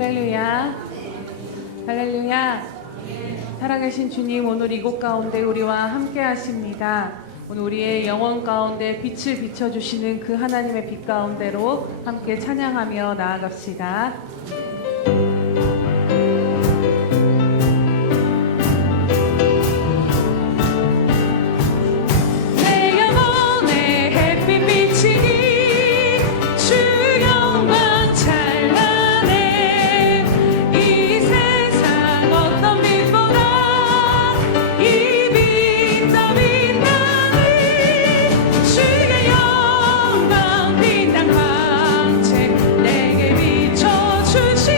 할렐루야. 할렐루야. 살아계신 주님, 오늘 이곳 가운데 우리와 함께 하십니다. 오늘 우리의 영혼 가운데 빛을 비춰주시는 그 하나님의 빛 가운데로 함께 찬양하며 나아갑시다. 주의 영광 빛난 광채 내게 비춰주시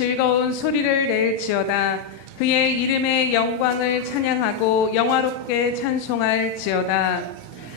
즐거운 소리를 낼지어다. 그의 이름의 영광을 찬양하고 영화롭게 찬송할지어다.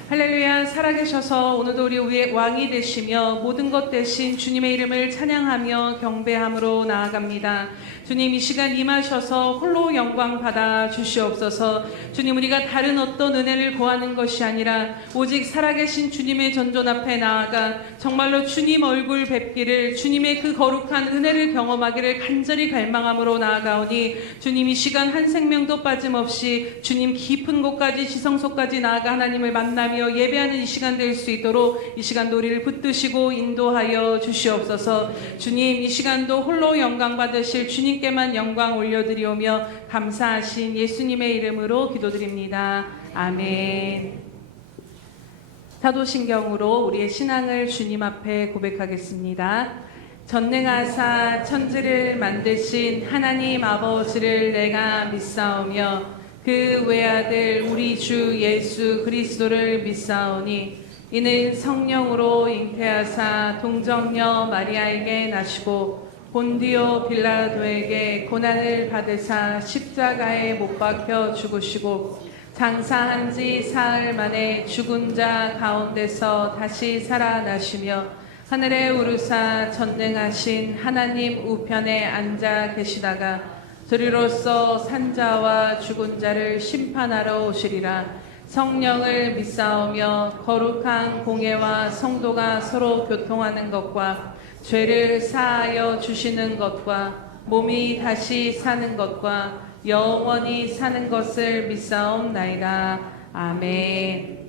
할렐루야. 살아계셔서 오늘도 우리 위에 왕이 되시며 모든 것 대신 주님의 이름을 찬양하며 경배함으로 나아갑니다. 주님, 이 시간 임하셔서 홀로 영광 받아 주시옵소서. 주님, 우리가 다른 어떤 은혜를 구하는 것이 아니라 오직 살아계신 주님의 전존 앞에 나아가 정말로 주님 얼굴 뵙기를, 주님의 그 거룩한 은혜를 경험하기를 간절히 갈망함으로 나아가오니, 주님 이 시간 한 생명도 빠짐없이 주님 깊은 곳까지 지성소까지 나아가 하나님을 만나며 예배하는 이 시간 될 수 있도록 이 시간도 우리를 붙드시고 인도하여 주시옵소서. 주님, 이 시간도 홀로 영광 받으실 주님께만 영광 올려드리오며 감사하신 예수님의 이름으로 기도드립니다. 아멘. 사도신경으로 우리의 신앙을 주님 앞에 고백하겠습니다. 전능하사 천지를 만드신 하나님 아버지를 내가 믿사오며 그 외아들 우리 주 예수 그리스도를 믿사오니 이는 성령으로 잉태하사 동정녀 마리아에게 나시고 본디오 빌라도에게 고난을 받으사 십자가에 못 박혀 죽으시고 장사한 지 사흘 만에 죽은 자 가운데서 다시 살아나시며 하늘에 오르사 전능하신 하나님 우편에 앉아 계시다가 저리로서 산자와 죽은 자를 심판하러 오시리라. 성령을 믿사오며 거룩한 공예와 성도가 서로 교통하는 것과 죄를 사하여 주시는 것과 몸이 다시 사는 것과 영원히 사는 것을 믿사옵나이다. 아멘.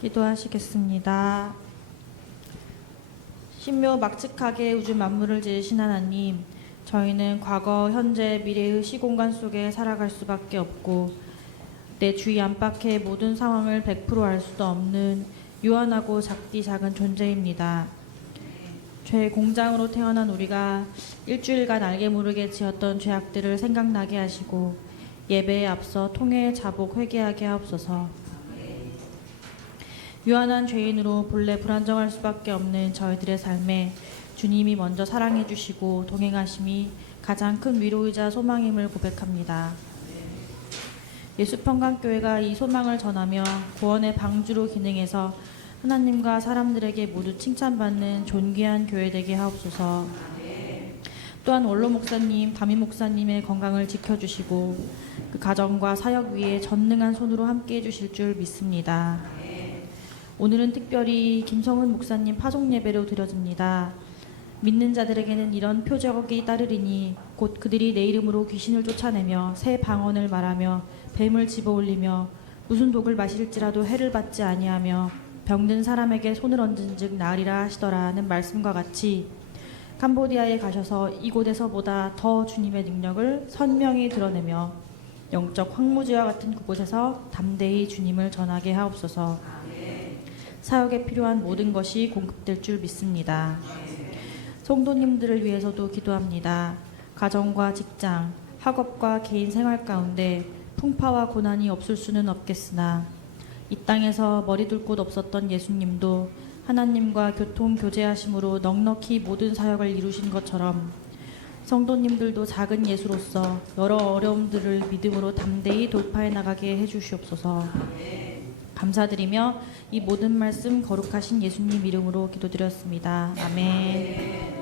기도하시겠습니다. 신묘 막측하게 우주 만물을 지으신 하나님, 저희는 과거, 현재, 미래의 시공간 속에 살아갈 수밖에 없고 내 주위 안팎의 모든 상황을 100% 알 수도 없는 유한하고 작디 작은 존재입니다. 죄의 공장으로 태어난 우리가 일주일간 알게 모르게 지었던 죄악들을 생각나게 하시고 예배에 앞서 통회의 자복 회개하게 하옵소서. 유한한 죄인으로 본래 불안정할 수밖에 없는 저희들의 삶에 주님이 먼저 사랑해 주시고 동행하심이 가장 큰 위로이자 소망임을 고백합니다. 예수평강교회가 이 소망을 전하며 구원의 방주로 기능해서 하나님과 사람들에게 모두 칭찬받는 존귀한 교회 되게 하옵소서. 또한 원로 목사님, 담임 목사님의 건강을 지켜주시고 그 가정과 사역 위에 전능한 손으로 함께해 주실 줄 믿습니다. 오늘은 특별히 김성은 목사님 파송 예배로 드려집니다. 믿는 자들에게는 이런 표적이 따르리니 곧 그들이 내 이름으로 귀신을 쫓아내며 새 방언을 말하며 뱀을 집어올리며 무슨 독을 마실지라도 해를 받지 아니하며 병든 사람에게 손을 얹은즉 나으리라 하시더라는 말씀과 같이 캄보디아에 가셔서 이곳에서보다 더 주님의 능력을 선명히 드러내며 영적 황무지와 같은 그곳에서 담대히 주님을 전하게 하옵소서. 사역에 필요한 모든 것이 공급될 줄 믿습니다. 성도님들을 위해서도 기도합니다. 가정과 직장, 학업과 개인 생활 가운데 풍파와 고난이 없을 수는 없겠으나 이 땅에서 머리 둘 곳 없었던 예수님도 하나님과 교통 교제하심으로 넉넉히 모든 사역을 이루신 것처럼 성도님들도 작은 예수로서 여러 어려움들을 믿음으로 담대히 돌파해 나가게 해주시옵소서. 감사드리며 이 모든 말씀 거룩하신 예수님 이름으로 기도드렸습니다. 아멘.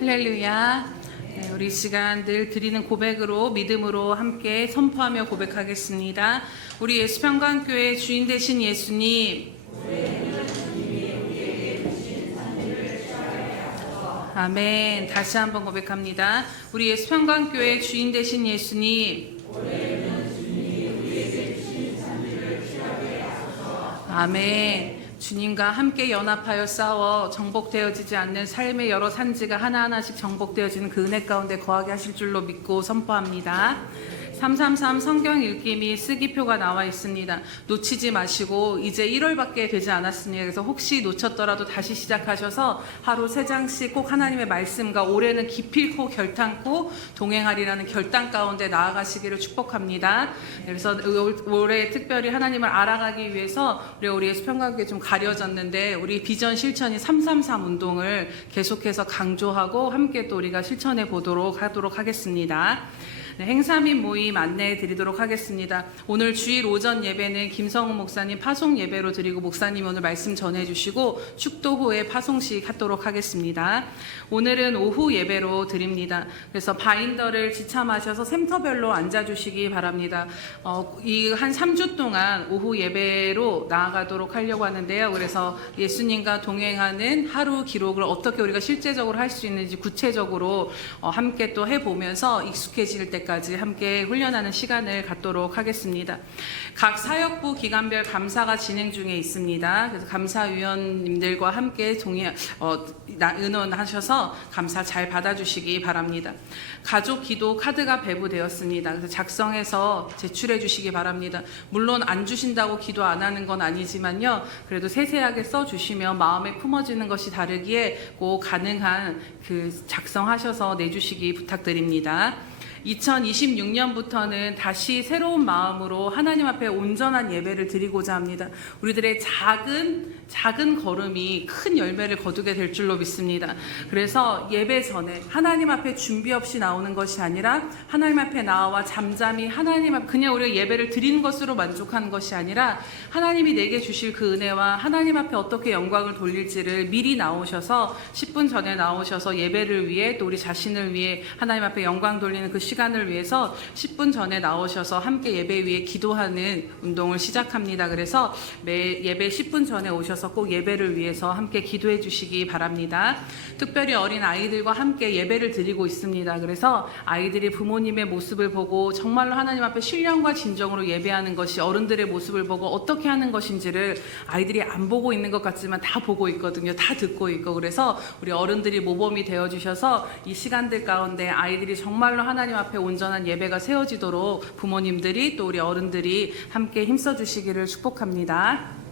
할렐루야. 네, 우리 시간 늘 드리는 고백으로 믿음으로 함께 선포하며 고백하겠습니다. 우리 예수평강교회 주인 되신 예수님, 아멘. 다시 한번 고백합니다. 우리 예수평강교회 주인 되신 예수님, 아멘. 주님과 함께 연합하여 싸워 정복되어지지 않는 삶의 여러 산지가 하나하나씩 정복되어지는 그 은혜 가운데 거하게 하실 줄로 믿고 선포합니다. 333 성경 읽기 및 쓰기표가 나와 있습니다. 놓치지 마시고 이제 1월밖에 되지 않았습니다. 그래서 혹시 놓쳤더라도 다시 시작하셔서 하루 3장씩 꼭 하나님의 말씀과 올해는 기필코 결단코 동행하리라는 결단 가운데 나아가시기를 축복합니다. 그래서 올해 특별히 하나님을 알아가기 위해서 우리 예수평강교회 좀 가려졌는데 우리 비전 실천이 333 운동을 계속해서 강조하고 함께 또 우리가 실천해 보도록 하겠습니다. 네, 행사 및 모임 안내해 드리도록 하겠습니다. 오늘 주일 오전 예배는 김성우 목사님 파송 예배로 드리고 목사님 오늘 말씀 전해주시고 축도 후에 파송식 하도록 하겠습니다. 오늘은 오후 예배로 드립니다. 그래서 바인더를 지참하셔서 샘터별로 앉아주시기 바랍니다. 이 한 3주 동안 오후 예배로 나아가도록 하려고 하는데요. 그래서 예수님과 동행하는 하루 기록을 어떻게 우리가 실제적으로 할 수 있는지 구체적으로 함께 또 해보면서 익숙해질 때까지 함께 훈련하는 시간을 갖도록 하겠습니다. 각 사역부 기관별 감사가 진행 중에 있습니다. 그래서 감사위원님들과 함께 의논하셔서 감사 잘 받아주시기 바랍니다. 가족 기도 카드가 배부되었습니다. 그래서 작성해서 제출해 주시기 바랍니다. 물론 안 주신다고 기도 안 하는 건 아니지만요. 그래도 세세하게 써주시면 마음에 품어지는 것이 다르기에 꼭 가능한 작성하셔서 내주시기 부탁드립니다. 2026년부터는 다시 새로운 마음으로 하나님 앞에 온전한 예배를 드리고자 합니다. 우리들의 작은 걸음이 큰 열매를 거두게 될 줄로 믿습니다. 그래서 예배 전에 하나님 앞에 준비 없이 나오는 것이 아니라 하나님 앞에 나와 잠잠히 하나님 앞 그냥 우리가 예배를 드리는 것으로 만족하는 것이 아니라 하나님이 내게 주실 그 은혜와 하나님 앞에 어떻게 영광을 돌릴지를 미리 나오셔서 10분 전에 나오셔서 예배를 위해 또 우리 자신을 위해 하나님 앞에 영광 돌리는 그 시간을 위해서 10분 전에 나오셔서 함께 예배 위에 기도하는 운동을 시작합니다. 그래서 매 예배 10분 전에 오셔서 꼭 예배를 위해서 함께 기도해 주시기 바랍니다. 특별히 어린 아이들과 함께 예배를 드리고 있습니다. 그래서 아이들이 부모님의 모습을 보고 정말로 하나님 앞에 신령과 진정으로 예배하는 것이 어른들의 모습을 보고 어떻게 하는 것인지를 아이들이 안 보고 있는 것 같지만 다 보고 있거든요. 다 듣고 있고 그래서 우리 어른들이 모범이 되어 주셔서 이 시간들 가운데 아이들이 정말로 하나님 앞에 온전한 예배가 세워지도록 부모님들이 또 우리 어른들이 함께 힘써 주시기를 축복합니다.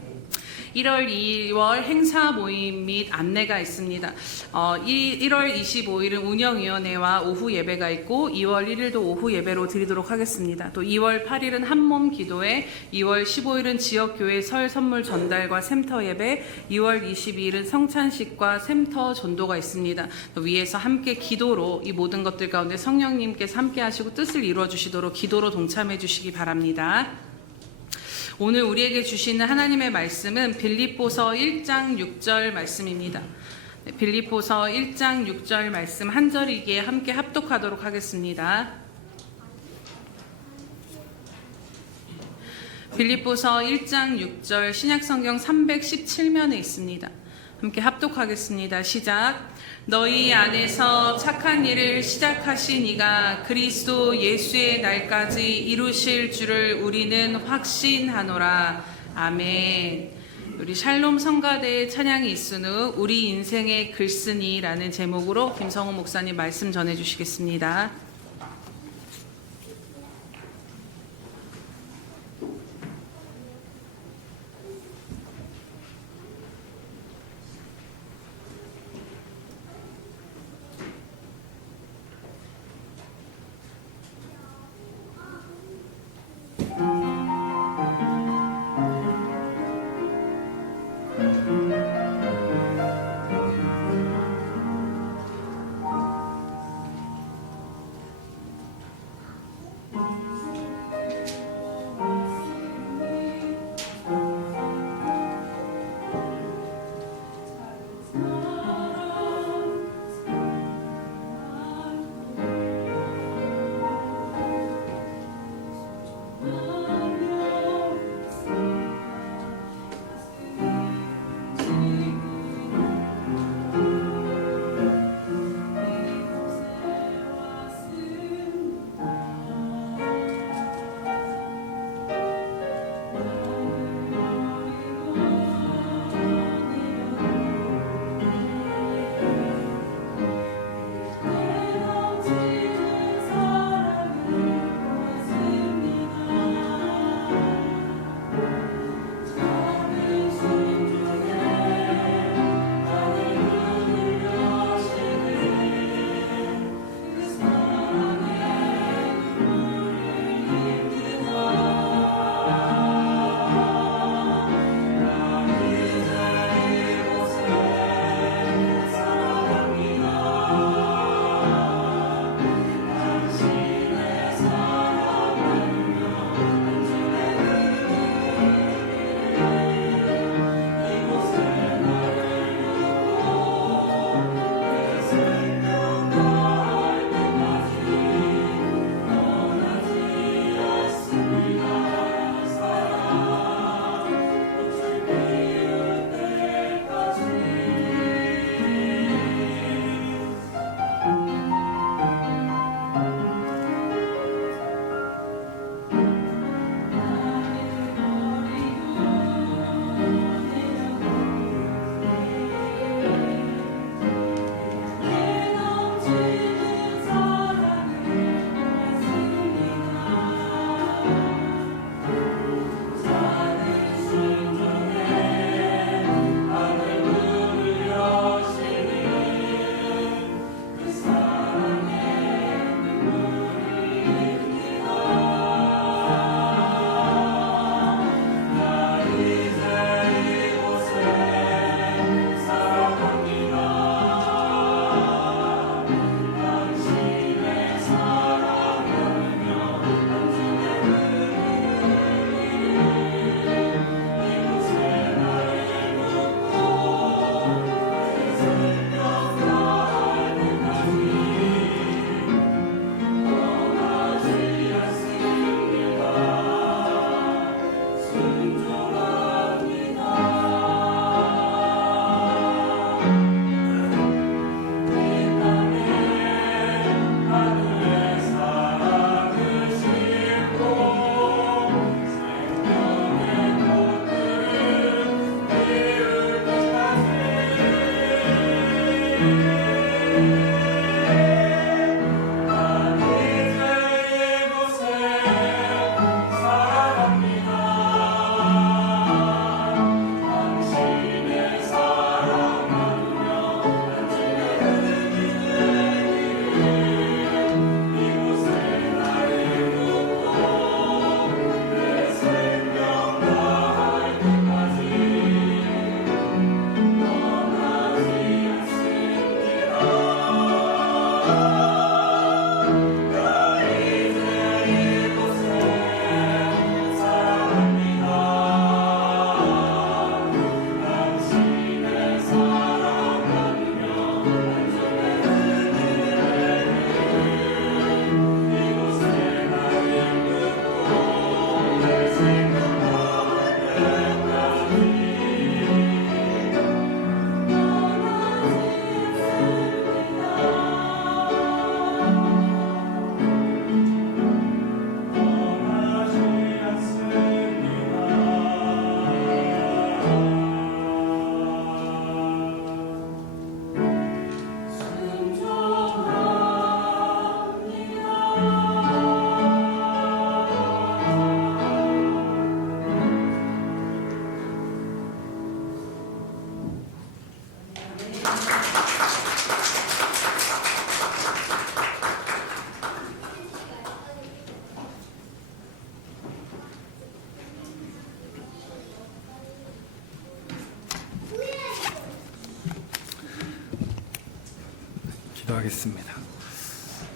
1월 2월 행사 모임 및 안내가 있습니다. 1월 25일은 운영위원회와 오후 예배가 있고 2월 1일도 오후 예배로 드리도록 하겠습니다. 또 2월 8일은 한몸 기도회, 2월 15일은 지역교회 설 선물 전달과 샘터 예배, 2월 22일은 성찬식과 샘터 전도가 있습니다. 또 위에서 함께 기도로 이 모든 것들 가운데 성령님께서 함께 하시고 뜻을 이루어 주시도록 기도로 동참해 주시기 바랍니다. 오늘 우리에게 주시는 하나님의 말씀은 빌립보서 1장 6절 말씀입니다. 빌립보서 1장 6절 말씀 한 절이기에 함께 합독하도록 하겠습니다. 빌립보서 1장 6절 신약성경 317면에 있습니다. 함께 합독하겠습니다. 시작. 너희 안에서 착한 일을 시작하신 이가 그리스도 예수의 날까지 이루실 줄을 우리는 확신하노라. 아멘. 우리 샬롬 성가대의 찬양이 있은 후 우리 인생의 글쓰니라는 제목으로 김성호 목사님 말씀 전해주시겠습니다. 기도하겠습니다.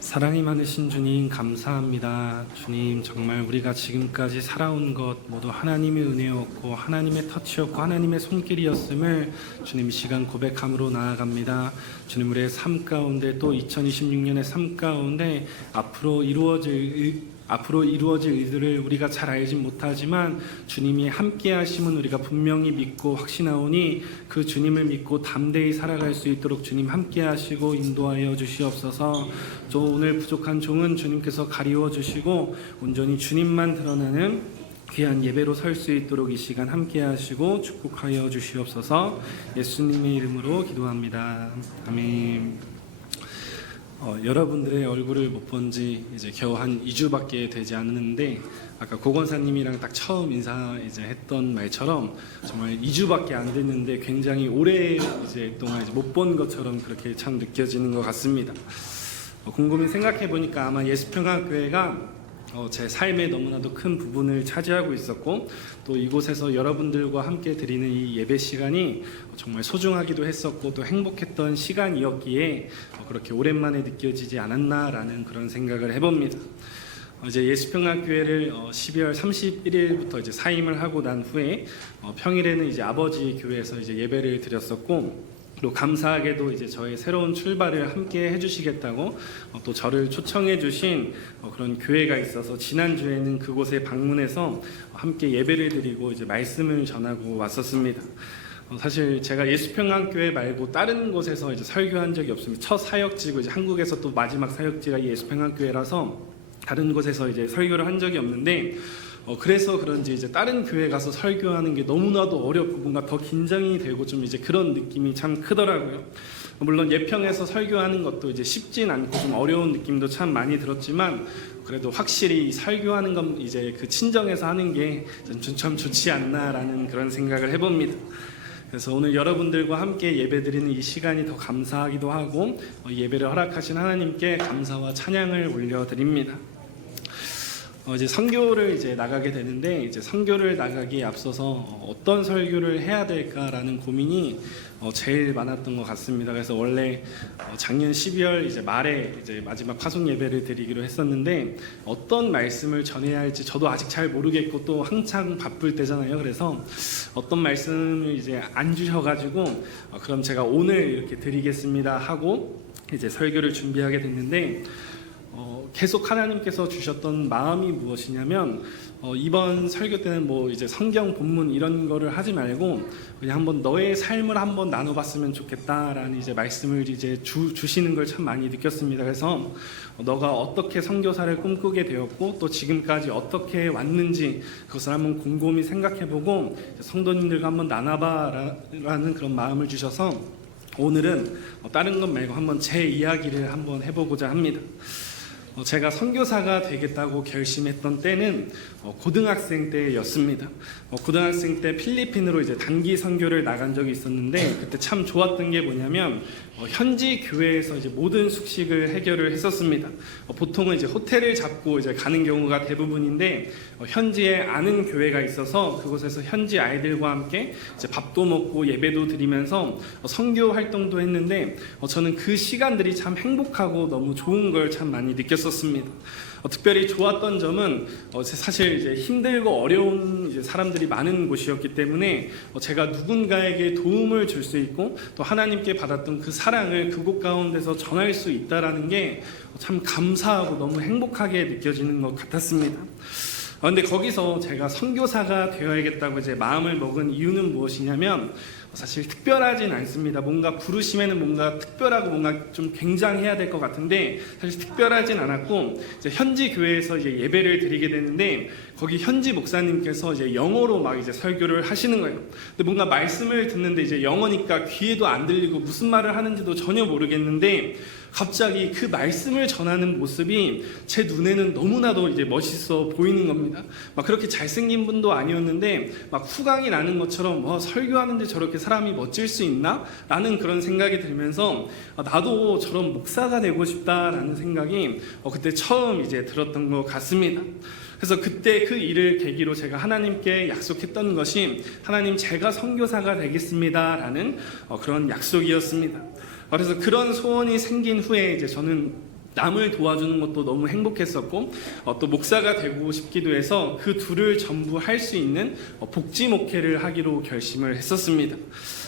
사랑이 많으신 주님 감사합니다. 주님 정말 우리가 지금까지 살아온 것 모두 하나님의 은혜였고 하나님의 터치였고 하나님의 손길이었음을 주님 이 시간 고백함으로 나아갑니다. 주님 우리의 삶 가운데 또 2026년의 삶 가운데 앞으로 이루어질 일들을 우리가 잘 알지 못하지만 주님이 함께 하심은 우리가 분명히 믿고 확신하오니 그 주님을 믿고 담대히 살아갈 수 있도록 주님 함께 하시고 인도하여 주시옵소서. 저 오늘 부족한 종은 주님께서 가리워 주시고 온전히 주님만 드러나는 귀한 예배로 설 수 있도록 이 시간 함께 하시고 축복하여 주시옵소서. 예수님의 이름으로 기도합니다. 아멘. 여러분들의 얼굴을 못 본 지 이제 겨우 한 2주밖에 되지 않았는데 아까 고건사님이랑 딱 처음 인사 이제 했던 말처럼 정말 2주밖에 안 됐는데 굉장히 오래 이제 동안 이제 못 본 것처럼 그렇게 참 느껴지는 것 같습니다. 곰곰이 생각해 보니까 아마 예수평화교회가 제 삶의 너무나도 큰 부분을 차지하고 있었고 또 이곳에서 여러분들과 함께 드리는 이 예배 시간이 정말 소중하기도 했었고 또 행복했던 시간이었기에 그렇게 오랜만에 느껴지지 않았나라는 그런 생각을 해봅니다. 이제 예수평화교회를 12월 31일부터 이제 사임을 하고 난 후에 평일에는 이제 아버지 교회에서 이제 예배를 드렸었고 또 감사하게도 이제 저의 새로운 출발을 함께 해주시겠다고 또 저를 초청해 주신 그런 교회가 있어서 지난주에는 그곳에 방문해서 함께 예배를 드리고 이제 말씀을 전하고 왔었습니다. 사실 제가 예수평안교회 말고 다른 곳에서 이제 설교한 적이 없습니다. 첫 사역지고 이제 한국에서 또 마지막 사역지가 예수평안교회라서 다른 곳에서 이제 설교를 한 적이 없는데 그래서 그런지 이제 다른 교회 가서 설교하는 게 너무나도 어렵고 뭔가 더 긴장이 되고 좀 이제 그런 느낌이 참 크더라고요. 물론 예평에서 설교하는 것도 이제 쉽진 않고 좀 어려운 느낌도 참 많이 들었지만 그래도 확실히 설교하는 건 이제 그 친정에서 하는 게 참 좋지 않나라는 그런 생각을 해봅니다. 그래서 오늘 여러분들과 함께 예배드리는 이 시간이 더 감사하기도 하고 예배를 허락하신 하나님께 감사와 찬양을 올려드립니다. 이제 선교를 이제 나가게 되는데 이제 선교를 나가기에 앞서서 어떤 설교를 해야 될까라는 고민이 제일 많았던 것 같습니다. 그래서 원래 작년 12월 이제 말에 이제 마지막 파송 예배를 드리기로 했었는데 어떤 말씀을 전해야 할지 저도 아직 잘 모르겠고 또 한창 바쁠 때잖아요. 그래서 어떤 말씀을 이제 안 주셔가지고 그럼 제가 오늘 이렇게 드리겠습니다 하고 이제 설교를 준비하게 됐는데. 계속 하나님께서 주셨던 마음이 무엇이냐면 이번 설교 때는 뭐 이제 성경 본문 이런 거를 하지 말고 그냥 한번 너의 삶을 한번 나눠봤으면 좋겠다라는 이제 말씀을 이제 주시는 걸 참 많이 느꼈습니다. 그래서 너가 어떻게 선교사를 꿈꾸게 되었고 또 지금까지 어떻게 왔는지 그것을 한번 곰곰이 생각해보고 성도님들과 한번 나눠봐라는 그런 마음을 주셔서 오늘은 다른 것 말고 한번 제 이야기를 한번 해보고자 합니다. 제가 선교사가 되겠다고 결심했던 때는 고등학생 때였습니다. 고등학생 때 필리핀으로 이제 단기 선교를 나간 적이 있었는데 그때 참 좋았던 게 뭐냐면 현지 교회에서 이제 모든 숙식을 해결을 했었습니다. 보통은 이제 호텔을 잡고 이제 가는 경우가 대부분인데 현지에 아는 교회가 있어서 그곳에서 현지 아이들과 함께 이제 밥도 먹고 예배도 드리면서 선교 활동도 했는데 저는 그 시간들이 참 행복하고 너무 좋은 걸 참 많이 느꼈었습니다. 특별히 좋았던 점은 사실 이제 힘들고 어려운 이제 사람들이 많은 곳이었기 때문에 제가 누군가에게 도움을 줄 수 있고 또 하나님께 받았던 그 사랑을 그곳 가운데서 전할 수 있다라는 게 참 감사하고 너무 행복하게 느껴지는 것 같았습니다. 근데 거기서 제가 선교사가 되어야겠다고 이제 마음을 먹은 이유는 무엇이냐면 사실 특별하진 않습니다. 뭔가 부르심에는 뭔가 특별하고 뭔가 좀 굉장해야 될 것 같은데 사실 특별하진 않았고 이제 현지 교회에서 이제 예배를 드리게 되는데 거기 현지 목사님께서 이제 영어로 막 이제 설교를 하시는 거예요. 근데 뭔가 말씀을 듣는데 이제 영어니까 귀에도 안 들리고 무슨 말을 하는지도 전혀 모르겠는데 갑자기 그 말씀을 전하는 모습이 제 눈에는 너무나도 이제 멋있어 보이는 겁니다. 막 그렇게 잘생긴 분도 아니었는데 막 후광이 나는 것처럼 설교하는데 저렇게 사람이 멋질 수 있나? 라는 그런 생각이 들면서 나도 저런 목사가 되고 싶다라는 생각이 그때 처음 이제 들었던 것 같습니다. 그래서 그때 그 일을 계기로 제가 하나님께 약속했던 것이 하나님 제가 선교사가 되겠습니다라는 그런 약속이었습니다. 그래서 그런 소원이 생긴 후에 이제 저는 남을 도와주는 것도 너무 행복했었고 또 목사가 되고 싶기도 해서 그 둘을 전부 할 수 있는 복지 목회를 하기로 결심을 했었습니다.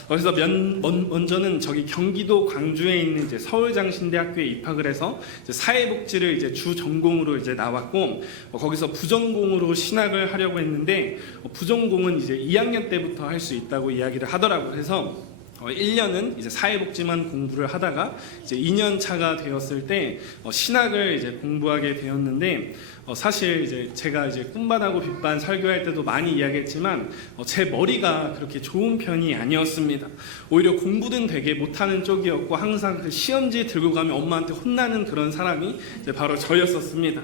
그래서 먼저는 저기 경기도 광주에 있는 이제 서울장신대학교에 입학을 해서 이제 사회복지를 이제 주 전공으로 이제 나왔고 거기서 부전공으로 신학을 하려고 했는데 부전공은 이제 2학년 때부터 할 수 있다고 이야기를 하더라고요. 그래서 1년은 이제 사회복지만 공부를 하다가 이제 2년 차가 되었을 때 신학을 이제 공부하게 되었는데 사실 이제 제가 이제 꿈반하고 빛반 설교할 때도 많이 이야기했지만 제 머리가 그렇게 좋은 편이 아니었습니다. 오히려 공부는 되게 못하는 쪽이었고 항상 그 시험지 들고 가면 엄마한테 혼나는 그런 사람이 이제 바로 저였었습니다.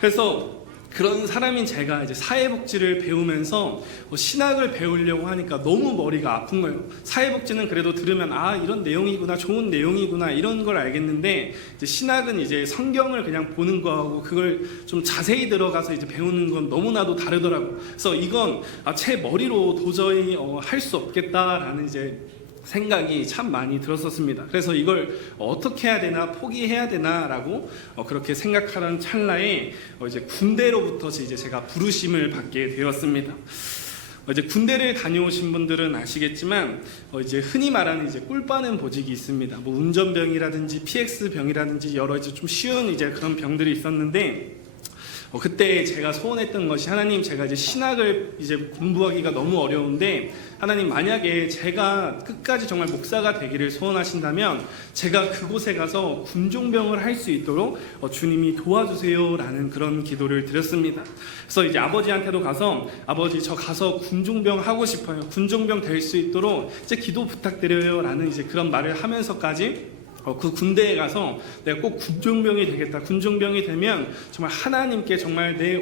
그래서 그런 사람인 제가 이제 사회복지를 배우면서 신학을 배우려고 하니까 너무 머리가 아픈 거예요. 사회복지는 그래도 들으면 아 이런 내용이구나, 좋은 내용이구나 이런 걸 알겠는데 이제 신학은 이제 성경을 그냥 보는 거하고 그걸 좀 자세히 들어가서 이제 배우는 건 너무나도 다르더라고요. 그래서 이건 제 머리로 도저히 할 수 없겠다라는 이제 생각이 참 많이 들었었습니다. 그래서 이걸 어떻게 해야 되나, 포기해야 되나라고 그렇게 생각하는 찰나에 이제 군대로부터 이제 제가 부르심을 받게 되었습니다. 이제 군대를 다녀오신 분들은 아시겠지만 이제 흔히 말하는 이제 꿀 빠는 보직이 있습니다. 뭐 운전병이라든지 PX 병이라든지 여러 이제 좀 쉬운 이제 그런 병들이 있었는데. 그때 제가 소원했던 것이 하나님 제가 이제 신학을 이제 공부하기가 너무 어려운데 하나님 만약에 제가 끝까지 정말 목사가 되기를 소원하신다면 제가 그곳에 가서 군종병을 할 수 있도록 주님이 도와주세요라는 그런 기도를 드렸습니다. 그래서 이제 아버지한테도 가서 아버지 저 가서 군종병 하고 싶어요. 군종병 될 수 있도록 이제 기도 부탁드려요라는 이제 그런 말을 하면서까지 그 군대에 가서 내가 꼭 군종병이 되겠다. 군종병이 되면 정말 하나님께 정말 내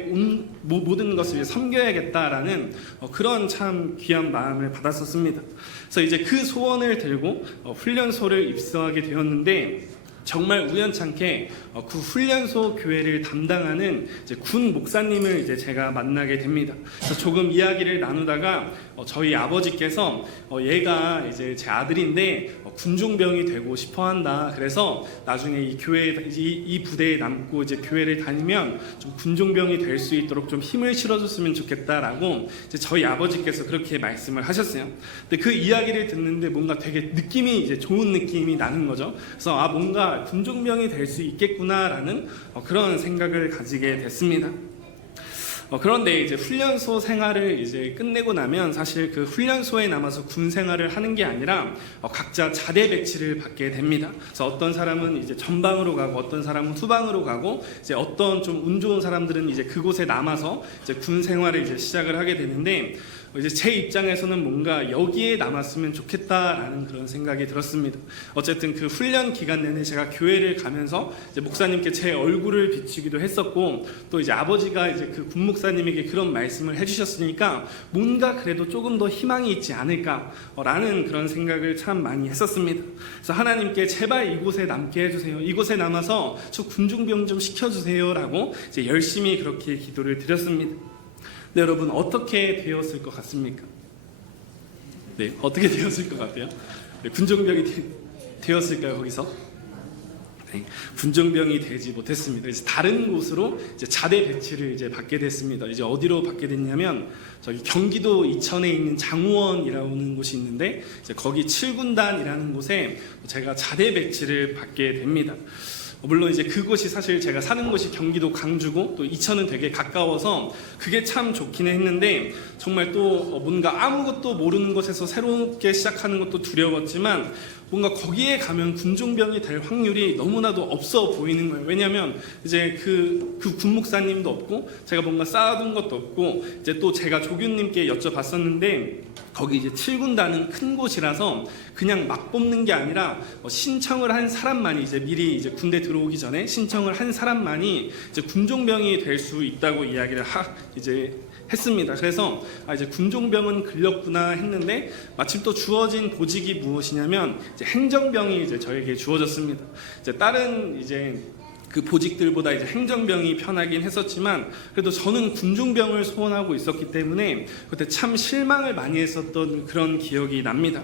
모든 것을 섬겨야겠다라는 그런 참 귀한 마음을 받았었습니다. 그래서 이제 그 소원을 들고 훈련소를 입소하게 되었는데 정말 우연찮게 그 훈련소 교회를 담당하는 이제 군 목사님을 이제 제가 만나게 됩니다. 그래서 조금 이야기를 나누다가 저희 아버지께서 얘가 이제 제 아들인데 군종병이 되고 싶어한다. 그래서 나중에 이 교회 이 부대에 남고 이제 교회를 다니면 좀 군종병이 될 수 있도록 좀 힘을 실어줬으면 좋겠다라고 이제 저희 아버지께서 그렇게 말씀을 하셨어요. 근데 그 이야기를 듣는데 뭔가 되게 느낌이 이제 좋은 느낌이 나는 거죠. 그래서 뭔가 군종병이 될 수 있겠구나라는 그런 생각을 가지게 됐습니다. 그런데 이제 훈련소 생활을 이제 끝내고 나면 사실 그 훈련소에 남아서 군 생활을 하는 게 아니라 각자 자대 배치를 받게 됩니다. 그래서 어떤 사람은 이제 전방으로 가고 어떤 사람은 후방으로 가고 이제 어떤 좀 운 좋은 사람들은 이제 그곳에 남아서 이제 군 생활을 이제 시작을 하게 되는데 이제 제 입장에서는 뭔가 여기에 남았으면 좋겠다라는 그런 생각이 들었습니다. 어쨌든 그 훈련 기간 내내 제가 교회를 가면서 이제 목사님께 제 얼굴을 비추기도 했었고 또 이제 아버지가 이제 그 군 목사님에게 그런 말씀을 해주셨으니까 뭔가 그래도 조금 더 희망이 있지 않을까라는 그런 생각을 참 많이 했었습니다. 그래서 하나님께 제발 이곳에 남게 해주세요. 이곳에 남아서 저 군중병 좀 시켜주세요라고 이제 열심히 그렇게 기도를 드렸습니다. 네, 여러분 어떻게 되었을 것 같습니까? 네, 어떻게 되었을 것 같아요? 네, 군종병이 되었을까요? 거기서? 네, 군종병이 되지 못했습니다. 이제 다른 곳으로 이제 자대 배치를 이제 받게 됐습니다. 이제 어디로 받게 됐냐면 저기 경기도 이천에 있는 장우원이라는 곳이 있는데 이제 거기 7군단이라는 곳에 제가 자대 배치를 받게 됩니다. 물론 이제 그곳이 사실 제가 사는 곳이 경기도 광주고 또 이천은 되게 가까워서 그게 참 좋긴 했는데 정말 또 뭔가 아무것도 모르는 곳에서 새롭게 시작하는 것도 두려웠지만 뭔가 거기에 가면 군종병이 될 확률이 너무나도 없어 보이는 거예요. 왜냐하면 이제 그 군목사님도 없고 제가 뭔가 쌓아둔 것도 없고 이제 또 제가 조교님께 여쭤봤었는데 거기 이제 7군단은 큰 곳이라서 그냥 막 뽑는 게 아니라 신청을 한 사람만이 이제 미리 이제 군대 들어오기 전에 신청을 한 사람만이 이제 군종병이 될 수 있다고 이야기를 이제 했습니다. 그래서 이제 군종병은 걸렸구나 했는데 마침 또 주어진 보직이 무엇이냐면 이제 행정병이 이제 저에게 주어졌습니다. 이제 다른 이제 그 보직들보다 이제 행정병이 편하긴 했었지만 그래도 저는 군종병을 소원하고 있었기 때문에 그때 참 실망을 많이 했었던 그런 기억이 납니다.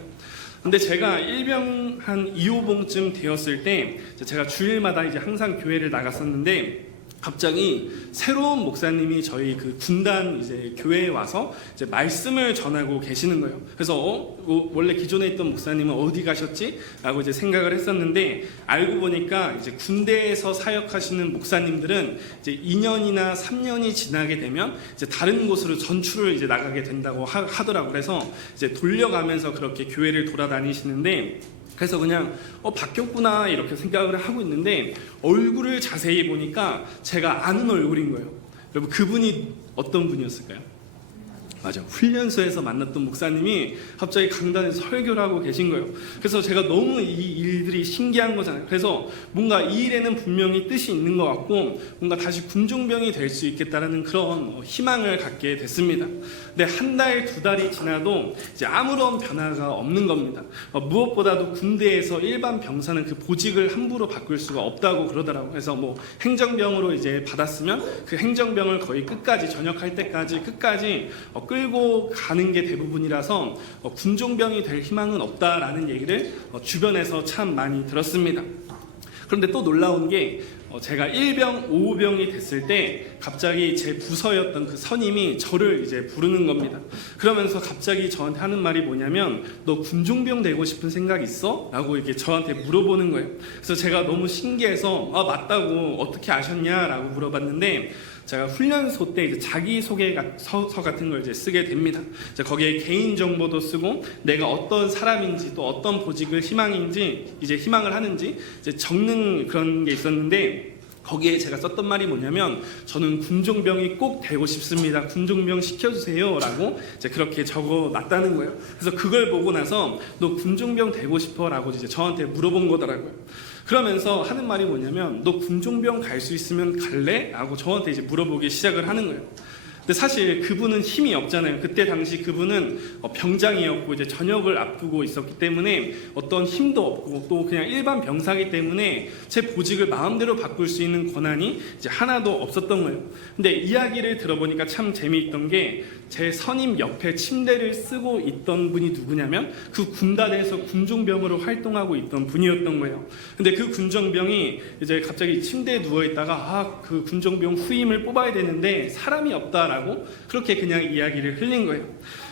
근데 제가 일병 한 2호봉쯤 되었을 때 제가 주일마다 이제 항상 교회를 나갔었는데 갑자기 새로운 목사님이 저희 그 군단 이제 교회에 와서 이제 말씀을 전하고 계시는 거예요. 그래서 원래 기존에 있던 목사님은 어디 가셨지? 라고 이제 생각을 했었는데 알고 보니까 이제 군대에서 사역하시는 목사님들은 이제 2년이나 3년이 지나게 되면 이제 다른 곳으로 전출을 이제 나가게 된다고 하더라고요. 그래서 이제 돌려가면서 그렇게 교회를 돌아다니시는데 그래서 그냥 바뀌었구나 이렇게 생각을 하고 있는데 얼굴을 자세히 보니까 제가 아는 얼굴인 거예요. 여러분 그분이 어떤 분이었을까요? 맞아, 훈련소에서 만났던 목사님이 갑자기 강단에서 설교를 하고 계신 거예요. 그래서 제가 너무 이 일들이 신기한 거잖아요. 그래서 뭔가 이 일에는 분명히 뜻이 있는 것 같고 뭔가 다시 군종병이 될 수 있겠다라는 그런 희망을 갖게 됐습니다. 근데 한 달, 두 달이 지나도 이제 아무런 변화가 없는 겁니다. 무엇보다도 군대에서 일반 병사는 그 보직을 함부로 바꿀 수가 없다고 그러더라고요. 그래서 뭐 행정병으로 이제 받았으면 그 행정병을 거의 끝까지 전역할 때까지 끝까지 끌고 가는 게 대부분이라서 군종병이 될 희망은 없다라는 얘기를 주변에서 참 많이 들었습니다. 그런데 또 놀라운 게 제가 1병, 5병이 됐을 때 갑자기 제 부서였던 그 선임이 저를 이제 부르는 겁니다. 그러면서 갑자기 저한테 하는 말이 뭐냐면 너 군종병 되고 싶은 생각 있어? 라고 이렇게 저한테 물어보는 거예요. 그래서 제가 너무 신기해서 맞다고 어떻게 아셨냐? 라고 물어봤는데 제가 훈련소 때 이제 자기소개서 같은 걸 이제 쓰게 됩니다. 이제 거기에 개인 정보도 쓰고 내가 어떤 사람인지 또 어떤 보직을 희망을 하는지 이제 적는 그런 게 있었는데 거기에 제가 썼던 말이 뭐냐면 저는 군종병이 꼭 되고 싶습니다. 군종병 시켜주세요 라고 이제 그렇게 적어놨다는 거예요. 그래서 그걸 보고 나서 너 군종병 되고 싶어? 라고 이제 저한테 물어본 거더라고요. 그러면서 하는 말이 뭐냐면 너 군종병 갈 수 있으면 갈래? 라고 저한테 이제 물어보기 시작을 하는 거예요. 근데 사실 그분은 힘이 없잖아요. 그때 당시 그분은 병장이었고 이제 전역을 앞두고 있었기 때문에 어떤 힘도 없고 또 그냥 일반 병사기 때문에 제 보직을 마음대로 바꿀 수 있는 권한이 이제 하나도 없었던 거예요. 근데 이야기를 들어보니까 참 재미있던 게 제 선임 옆에 침대를 쓰고 있던 분이 누구냐면 그 군단에서 군종병으로 활동하고 있던 분이었던 거예요. 근데 그 군종병이 이제 갑자기 침대에 누워 있다가 그 군종병 후임을 뽑아야 되는데 사람이 없다라고 그렇게 그냥 이야기를 흘린 거예요.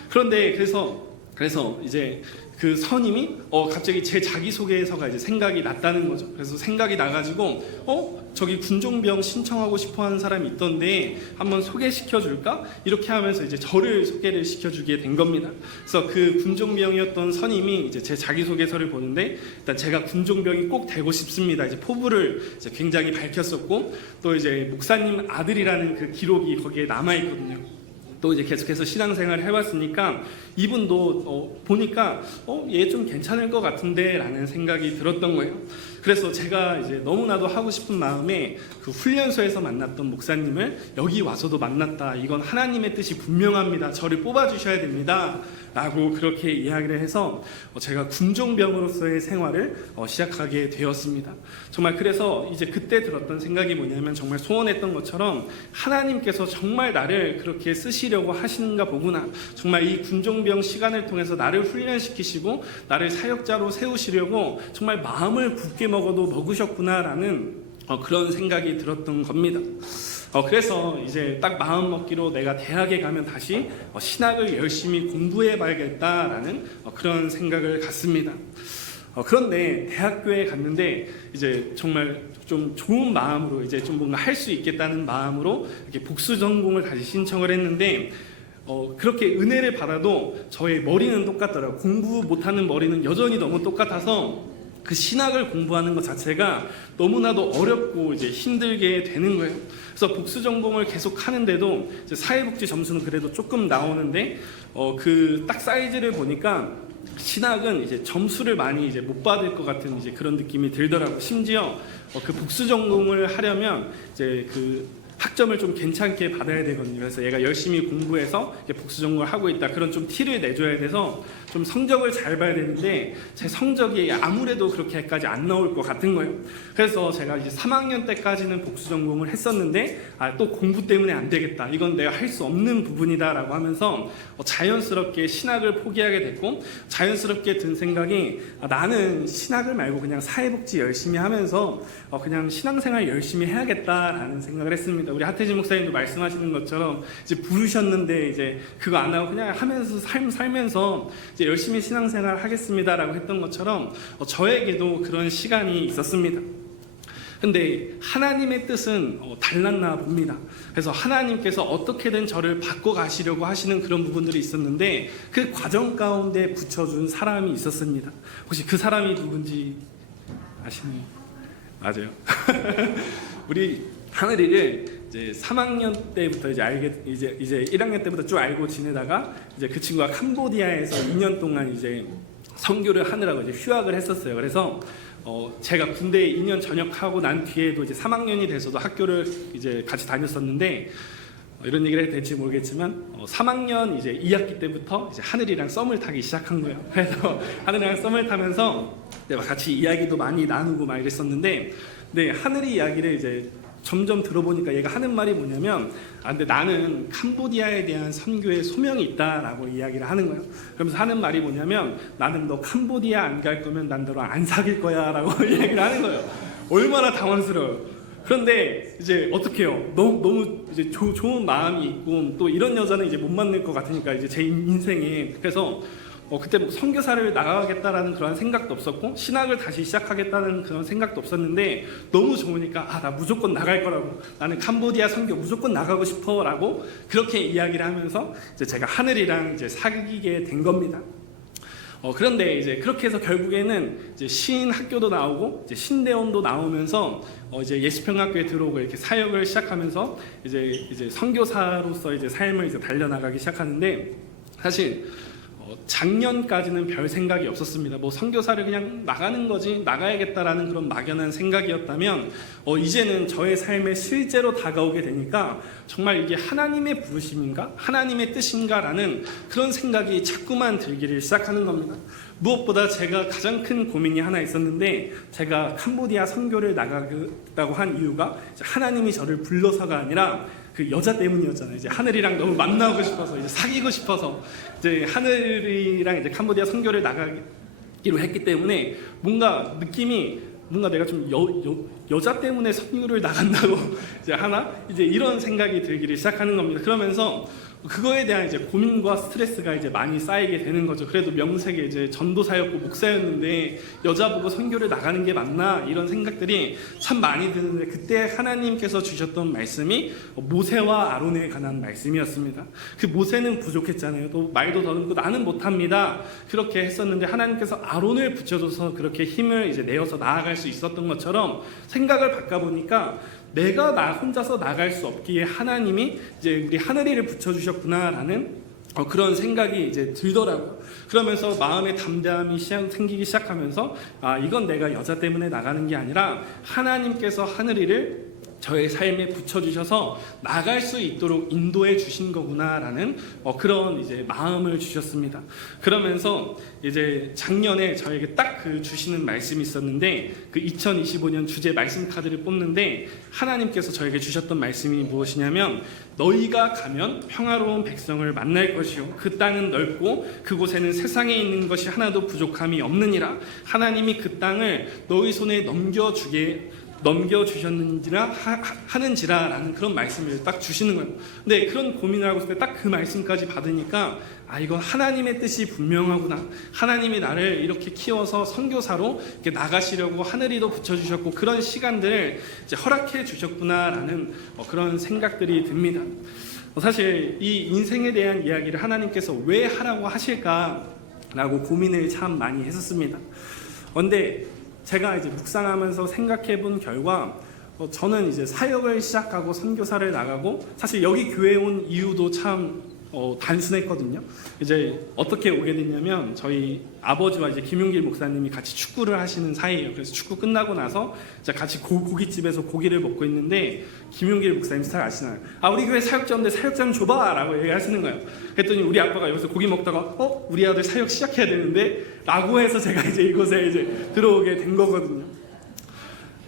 그런데 그래서 이제 그 선임이 갑자기 제 자기소개서가 이제 생각이 났다는 거죠. 그래서 생각이 나가지고 저기 군종병 신청하고 싶어 하는 사람이 있던데 한번 소개시켜 줄까? 이렇게 하면서 이제 저를 소개를 시켜주게 된 겁니다. 그래서 그 군종병이었던 선임이 이제 제 자기소개서를 보는데 일단 제가 군종병이 꼭 되고 싶습니다. 이제 포부를 이제 굉장히 밝혔었고 또 이제 목사님 아들이라는 그 기록이 거기에 남아 있거든요. 또 이제 계속해서 신앙생활을 해봤으니까 이분도 보니까 얘 좀 괜찮을 것 같은데 라는 생각이 들었던 거예요. 그래서 제가 이제 너무나도 하고 싶은 마음에 그 훈련소에서 만났던 목사님을 여기 와서도 만났다. 이건 하나님의 뜻이 분명합니다. 저를 뽑아주셔야 됩니다. 라고 그렇게 이야기를 해서 제가 군종병으로서의 생활을 시작하게 되었습니다. 정말 그래서 이제 그때 들었던 생각이 뭐냐면 정말 소원했던 것처럼 하나님께서 정말 나를 그렇게 쓰시려고 하시는가 보구나. 정말 이 군종병 시간을 통해서 나를 훈련시키시고 나를 사역자로 세우시려고 정말 마음을 굳게 먹어도 먹으셨구나라는 그런 생각이 들었던 겁니다. 그래서 이제 딱 마음 먹기로 내가 대학에 가면 다시 신학을 열심히 공부해 봐야겠다라는 그런 생각을 갖습니다. 그런데 대학교에 갔는데 이제 정말 좀 좋은 마음으로 이제 좀 뭔가 할 수 있겠다는 마음으로 이렇게 복수 전공을 다시 신청을 했는데 그렇게 은혜를 받아도 저의 머리는 똑같더라고요. 공부 못하는 머리는 여전히 너무 똑같아서 그 신학을 공부하는 것 자체가 너무나도 어렵고 이제 힘들게 되는 거예요. 그래서 복수 전공을 계속 하는데도 이제 사회복지 점수는 그래도 조금 나오는데 그 딱 사이즈를 보니까 신학은 이제 점수를 많이 이제 못 받을 것 같은 이제 그런 느낌이 들더라고요. 심지어 그 복수 전공을 하려면 이제 그 학점을 좀 괜찮게 받아야 되거든요. 그래서 얘가 열심히 공부해서 복수 전공을 하고 있다, 그런 좀 티를 내줘야 돼서 좀 성적을 잘 봐야 되는데 제 성적이 아무래도 그렇게까지 안 나올 것 같은 거예요. 그래서 제가 이제 3학년 때까지는 복수 전공을 했었는데 또 공부 때문에 안 되겠다, 이건 내가 할 수 없는 부분이다라고 하면서 자연스럽게 신학을 포기하게 됐고, 자연스럽게 든 생각이 나는 신학을 말고 그냥 사회복지 열심히 하면서 그냥 신앙생활 열심히 해야겠다라는 생각을 했습니다. 우리 하태진 목사님도 말씀하시는 것처럼 이제 부르셨는데 이제 그거 안 하고 그냥 하면서 살면서 이제 열심히 신앙생활 하겠습니다라고 했던 것처럼 저에게도 그런 시간이 있었습니다. 근데 하나님의 뜻은 달랐나 봅니다. 그래서 하나님께서 어떻게든 저를 바꿔가시려고 하시는 그런 부분들이 있었는데 그 과정 가운데 붙여준 사람이 있었습니다. 혹시 그 사람이 누군지 아시나요? 맞아요. 우리 하늘이를 이제 3학년 때부터 이제 1학년 때부터 쭉 알고 지내다가 이제 그 친구가 캄보디아에서 2년 동안 이제 선교를 하느라고 이제 휴학을 했었어요. 그래서 제가 군대에 2년 전역하고 난 뒤에도 이제 3학년이 돼서도 학교를 이제 같이 다녔었는데 이런 얘기를 해도 될지 모르겠지만 3학년 이제 2학기 때부터 이제 하늘이랑 썸을 타기 시작한 거예요. 그래서 하늘이랑 썸을 타면서 같이 이야기도 많이 나누고 막 이랬었는데, 네, 하늘이 이야기를 이제 점점 들어보니까 얘가 하는 말이 뭐냐면 근데 나는 캄보디아에 대한 선교에 소명이 있다라고 이야기를 하는 거예요. 그러면서 하는 말이 뭐냐면 나는 너 캄보디아 안 갈 거면 난 너랑 안 사귈 거야 라고 이야기를 하는 거예요. 얼마나 당황스러워요. 그런데 이제 어떻게 해요? 너무 이제 좋은 마음이 있고 또 이런 여자는 이제 못 만날 것 같으니까 이제 제 인생에. 그래서 그때 뭐 선교사를 나가겠다라는 그런 생각도 없었고 신학을 다시 시작하겠다는 그런 생각도 없었는데 너무 좋으니까 나 무조건 나갈 거라고, 나는 캄보디아 선교 무조건 나가고 싶어라고 그렇게 이야기를 하면서 이제 제가 하늘이랑 이제 사귀게 된 겁니다. 그런데 이제 그렇게 해서 결국에는 이제 신학교도 나오고 이제 신대원도 나오면서 이제 예수평학교에 들어오고 이렇게 사역을 시작하면서 이제 선교사로서 이제 삶을 이제 달려나가기 시작하는데, 사실 작년까지는 별 생각이 없었습니다. 뭐 선교사를 그냥 나가는 거지, 나가야겠다라는 그런 막연한 생각이었다면 이제는 저의 삶에 실제로 다가오게 되니까 정말 이게 하나님의 부르심인가? 하나님의 뜻인가라는 그런 생각이 자꾸만 들기를 시작하는 겁니다. 무엇보다 제가 가장 큰 고민이 하나 있었는데, 제가 캄보디아 선교를 나가겠다고 한 이유가 하나님이 저를 불러서가 아니라 그 여자 때문이었잖아요. 이제 하늘이랑 너무 만나고 싶어서, 이제 사귀고 싶어서 이제 하늘이랑 이제 캄보디아 선교를 나가기로 했기 때문에 뭔가 느낌이 내가 좀 여자 때문에 선교를 나간다고 이제 하나? 이제 이런 생각이 들기를 시작하는 겁니다. 그러면서 그거에 대한 이제 고민과 스트레스가 이제 많이 쌓이게 되는 거죠. 그래도 명색에 이제 전도사였고 목사였는데 여자 보고 선교를 나가는 게 맞나, 이런 생각들이 참 많이 드는데, 그때 하나님께서 주셨던 말씀이 모세와 아론에 관한 말씀이었습니다. 그 모세는 부족했잖아요. 또 말도 더듬고 나는 못합니다. 그렇게 했었는데 하나님께서 아론을 붙여줘서 그렇게 힘을 이제 내어서 나아갈 수 있었던 것처럼 생각을 바꿔보니까 내가 나 혼자서 나갈 수 없기에 하나님이 이제 우리 하늘이를 붙여주셨구나라는 그런 생각이 이제 들더라고요. 그러면서 마음에 담대함이 생기기 시작하면서 이건 내가 여자 때문에 나가는 게 아니라 하나님께서 하늘이를 저의 삶에 붙여주셔서 나갈 수 있도록 인도해 주신 거구나라는 그런 이제 마음을 주셨습니다. 그러면서 이제 작년에 저에게 딱 그 주시는 말씀이 있었는데, 그 2025년 주제 말씀 카드를 뽑는데 하나님께서 저에게 주셨던 말씀이 무엇이냐면, 너희가 가면 평화로운 백성을 만날 것이요 그 땅은 넓고 그곳에는 세상에 있는 것이 하나도 부족함이 없느니라. 하나님이 그 땅을 너희 손에 넘겨주셨는지라 하는지라라는 그런 말씀을 딱 주시는 거예요. 근데 그런 고민을 하고 있을 때 딱 그 말씀까지 받으니까 이건 하나님의 뜻이 분명하구나. 하나님이 나를 이렇게 키워서 선교사로 이렇게 나가시려고 하늘이도 붙여주셨고 그런 시간들을 이제 허락해 주셨구나라는 그런 생각들이 듭니다. 사실 이 인생에 대한 이야기를 하나님께서 왜 하라고 하실까라고 고민을 참 많이 했었습니다. 그런데 제가 이제 묵상하면서 생각해 본 결과 저는 이제 사역을 시작하고 선교사를 나가고, 사실 여기 교회에 온 이유도 참 단순했거든요. 이제 어떻게 오게 됐냐면 저희 아버지와 이제 김용길 목사님이 같이 축구를 하시는 사이예요. 그래서 축구 끝나고 나서 이제 같이 고깃집에서 고기를 먹고 있는데 김용길 목사님 스타일 아시나요? 우리 교회 사역자인데 사역장 줘봐라고 얘기하시는 거예요. 그랬더니 우리 아빠가 여기서 고기 먹다가 우리 아들 사역 시작해야 되는데 라고 해서 제가 이제 이곳에 이제 들어오게 된 거거든요.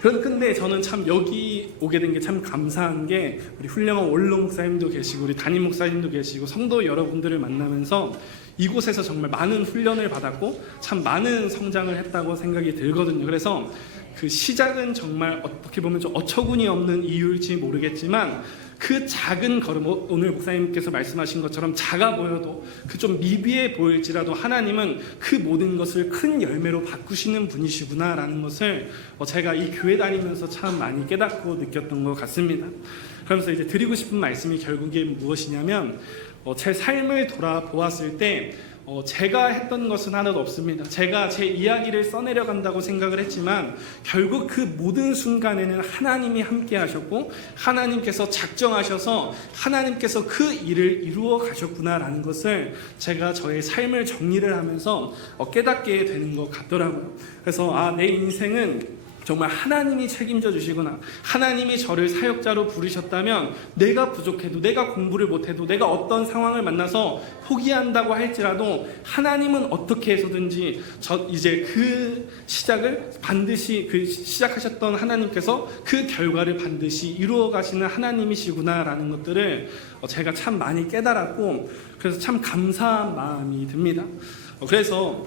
근데 저는 참 여기 오게 된 게 참 감사한 게 우리 훌륭한 원로 목사님도 계시고 우리 담임 목사님도 계시고 성도 여러분들을 만나면서 이곳에서 정말 많은 훈련을 받았고 참 많은 성장을 했다고 생각이 들거든요. 그래서 그 시작은 정말 어떻게 보면 좀 어처구니 없는 이유일지 모르겠지만 그 작은 걸음, 오늘 목사님께서 말씀하신 것처럼 작아 보여도 그 좀 미비해 보일지라도 하나님은 그 모든 것을 큰 열매로 바꾸시는 분이시구나라는 것을 제가 이 교회 다니면서 참 많이 깨닫고 느꼈던 것 같습니다. 그러면서 이제 드리고 싶은 말씀이 결국에 무엇이냐면 제 삶을 돌아보았을 때 제가 했던 것은 하나도 없습니다. 제가 제 이야기를 써내려 간다고 생각을 했지만 결국 그 모든 순간에는 하나님이 함께 하셨고 하나님께서 작정하셔서 하나님께서 그 일을 이루어 가셨구나라는 것을 제가 저의 삶을 정리를 하면서 깨닫게 되는 것 같더라고요. 그래서 내 인생은 정말 하나님이 책임져 주시구나. 하나님이 저를 사역자로 부르셨다면 내가 부족해도 내가 공부를 못해도 내가 어떤 상황을 만나서 포기한다고 할지라도 하나님은 어떻게 해서든지 이제 그 시작을 반드시 그 시작하셨던 하나님께서 그 결과를 반드시 이루어 가시는 하나님이시구나라는 것들을 제가 참 많이 깨달았고 그래서 참 감사한 마음이 듭니다. 그래서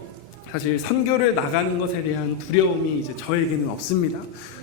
사실 선교를 나가는 것에 대한 두려움이 이제 저에게는 없습니다.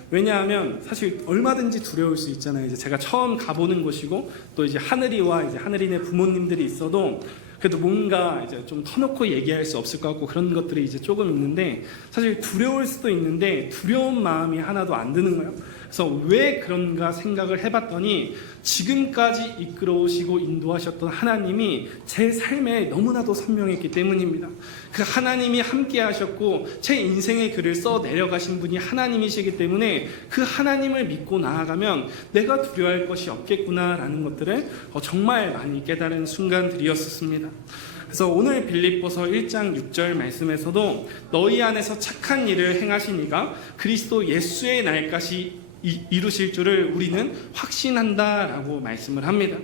왜냐하면 사실 얼마든지 두려울 수 있잖아요. 이제 제가 처음 가보는 곳이고 또 이제 하늘이와 이제 하늘이네 부모님들이 있어도 그래도 뭔가 이제 좀 터놓고 얘기할 수 없을 것 같고 그런 것들이 이제 조금 있는데 사실 두려울 수도 있는데 두려운 마음이 하나도 안 드는 거예요. 그래서 왜 그런가 생각을 해봤더니 지금까지 이끌어오시고 인도하셨던 하나님이 제 삶에 너무나도 선명했기 때문입니다. 그 하나님이 함께 하셨고 제 인생의 글을 써 내려가신 분이 하나님이시기 때문에 그 하나님을 믿고 나아가면 내가 두려워할 것이 없겠구나라는 것들을 정말 많이 깨달은 순간들이었습니다. 그래서 오늘 빌립보서 1장 6절 말씀에서도 너희 안에서 착한 일을 행하시니가 그리스도 예수의 날까지 이루실 줄을 우리는 확신한다라고 말씀을 합니다.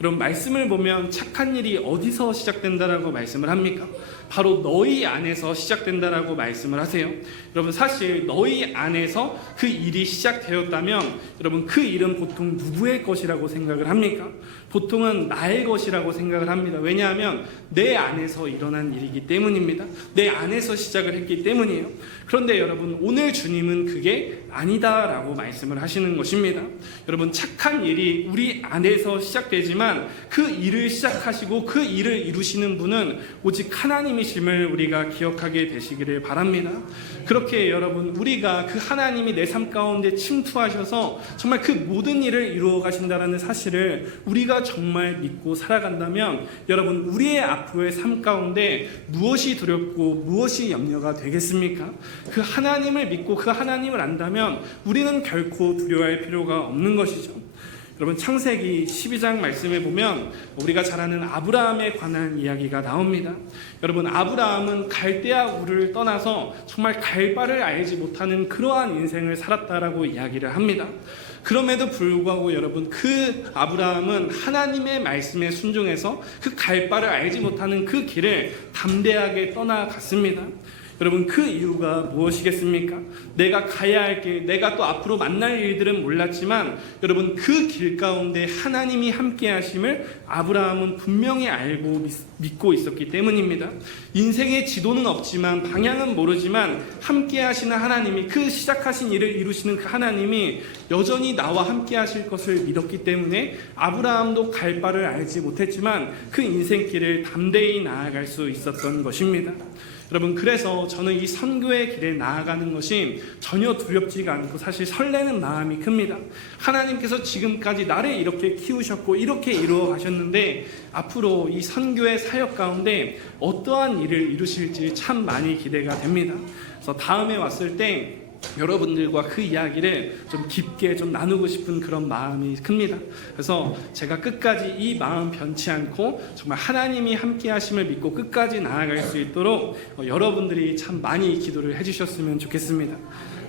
여러분 말씀을 보면 착한 일이 어디서 시작된다라고 말씀을 합니까? 바로 너희 안에서 시작된다라고 말씀을 하세요. 여러분 사실 너희 안에서 그 일이 시작되었다면 여러분 그 일은 보통 누구의 것이라고 생각을 합니까? 보통은 나의 것이라고 생각을 합니다. 왜냐하면 내 안에서 일어난 일이기 때문입니다. 내 안에서 시작을 했기 때문이에요. 그런데 여러분 오늘 주님은 그게 아니다라고 말씀을 하시는 것입니다. 여러분 착한 일이 우리 안에서 시작되지만 그 일을 시작하시고 그 일을 이루시는 분은 오직 하나님이심을 우리가 기억하게 되시기를 바랍니다. 그렇게 여러분 우리가 그 하나님이 내 삶 가운데 침투하셔서 정말 그 모든 일을 이루어 가신다는 사실을 우리가 정말 믿고 살아간다면 여러분 우리의 앞으로의 삶 가운데 무엇이 두렵고 무엇이 염려가 되겠습니까? 그 하나님을 믿고 그 하나님을 안다면 우리는 결코 두려워할 필요가 없는 것이죠. 여러분 창세기 12장 말씀에 보면 우리가 잘 아는 아브라함에 관한 이야기가 나옵니다. 여러분 아브라함은 갈대아 우르를 떠나서 정말 갈 바를 알지 못하는 그러한 인생을 살았다라고 이야기를 합니다. 그럼에도 불구하고 여러분 그 아브라함은 하나님의 말씀에 순종해서 그 갈 바를 알지 못하는 그 길을 담대하게 떠나갔습니다. 여러분 그 이유가 무엇이겠습니까? 내가 가야 할 길, 내가 또 앞으로 만날 일들은 몰랐지만 여러분 그 길 가운데 하나님이 함께 하심을 아브라함은 분명히 알고 믿고 있었기 때문입니다. 인생의 지도는 없지만 방향은 모르지만 함께 하시는 하나님이 그 시작하신 일을 이루시는 그 하나님이 여전히 나와 함께 하실 것을 믿었기 때문에 아브라함도 갈 바를 알지 못했지만 그 인생길을 담대히 나아갈 수 있었던 것입니다. 여러분 그래서 저는 이 선교의 길에 나아가는 것이 전혀 두렵지가 않고 사실 설레는 마음이 큽니다. 하나님께서 지금까지 나를 이렇게 키우셨고 이렇게 이루어 가셨는데 앞으로 이 선교의 사역 가운데 어떠한 일을 이루실지 참 많이 기대가 됩니다. 그래서 다음에 왔을 때 여러분들과 그 이야기를 좀 깊게 좀 나누고 싶은 그런 마음이 큽니다. 그래서 제가 끝까지 이 마음 변치 않고 정말 하나님이 함께 하심을 믿고 끝까지 나아갈 수 있도록 여러분들이 참 많이 기도를 해주셨으면 좋겠습니다.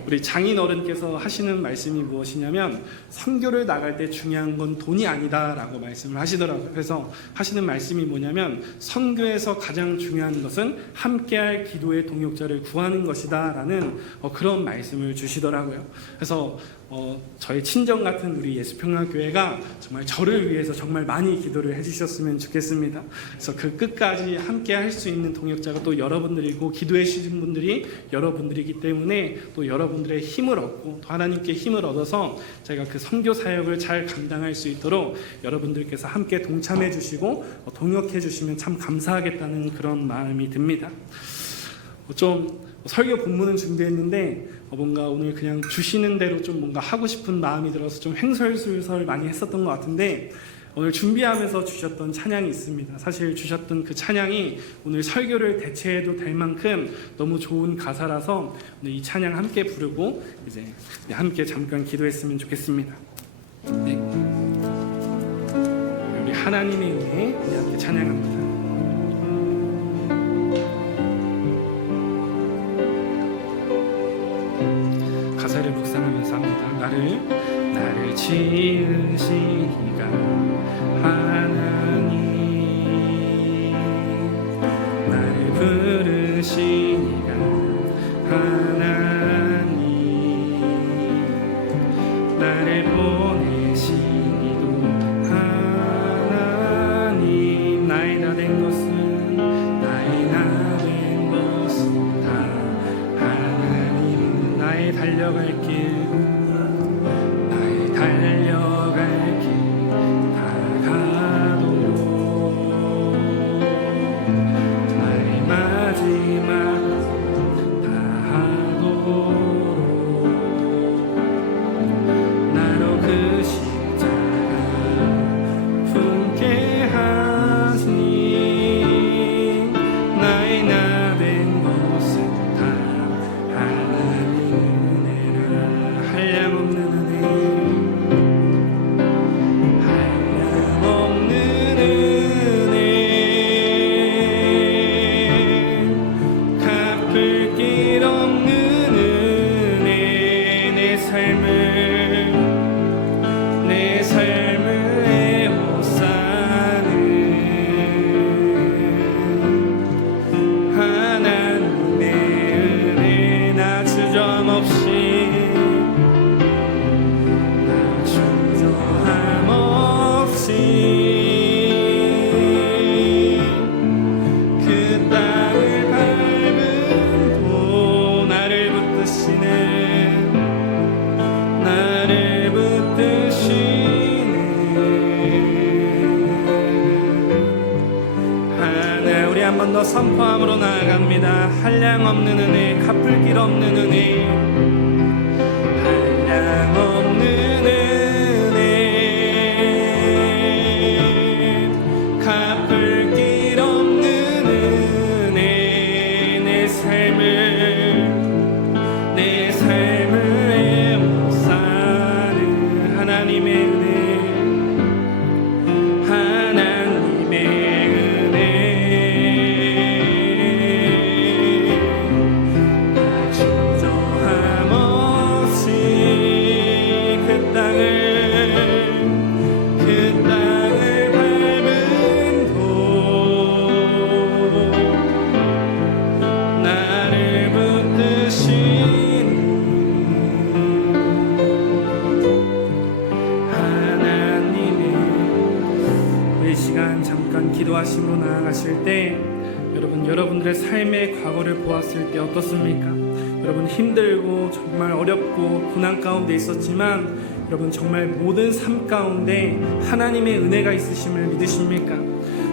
우리 장인 어른께서 하시는 말씀이 무엇이냐면 선교를 나갈 때 중요한 건 돈이 아니다라고 말씀을 하시더라고요. 그래서 하시는 말씀이 뭐냐면 선교에서 가장 중요한 것은 함께할 기도의 동역자를 구하는 것이다라는 그런 말씀을 주시더라고요. 그래서 저의 친정 같은 우리 예수평화교회가 정말 저를 위해서 정말 많이 기도를 해주셨으면 좋겠습니다. 그래서 그 끝까지 함께 할 수 있는 동역자가 또 여러분들이고 기도해 주신 분들이 여러분들이기 때문에 또 여러분들의 힘을 얻고 또 하나님께 힘을 얻어서 제가 그 선교 사역을 잘 감당할 수 있도록 여러분들께서 함께 동참해 주시고 동역해 주시면 참 감사하겠다는 그런 마음이 듭니다. 좀 설교 본문은 준비했는데 뭔가 오늘 그냥 주시는 대로 좀 뭔가 하고 싶은 마음이 들어서 좀 횡설수설 많이 했었던 것 같은데 오늘 준비하면서 주셨던 찬양이 있습니다. 사실 주셨던 그 찬양이 오늘 설교를 대체해도 될 만큼 너무 좋은 가사라서 오늘 이 찬양 함께 부르고 이제 함께 잠깐 기도했으면 좋겠습니다. 네. 우리 하나님의 은혜 함께 찬양합니다. 가사를 묵상하면서 합니다. 나를 지으신 이가 하나님, 나를 부르신 이가 하나님, 나를 보내신 이도 하나님. 나의 다 된 것은 다 하나님은 나의 달려갈 길 선포함으로 나아갑니다. 한량없는 은혜, 갚을 길 없는 은혜, 한량없는 은혜, 갚을 길 없는 은혜, 내 삶을 애워싸는 하나님의 은혜, 기도하심으로 나아가실 때 여러분들의 삶의 과거를 보았을 때 어떻습니까? 여러분 힘들고 정말 어렵고 고난 가운데 있었지만 여러분 정말 모든 삶 가운데 하나님의 은혜가 있으심을 믿으십니까?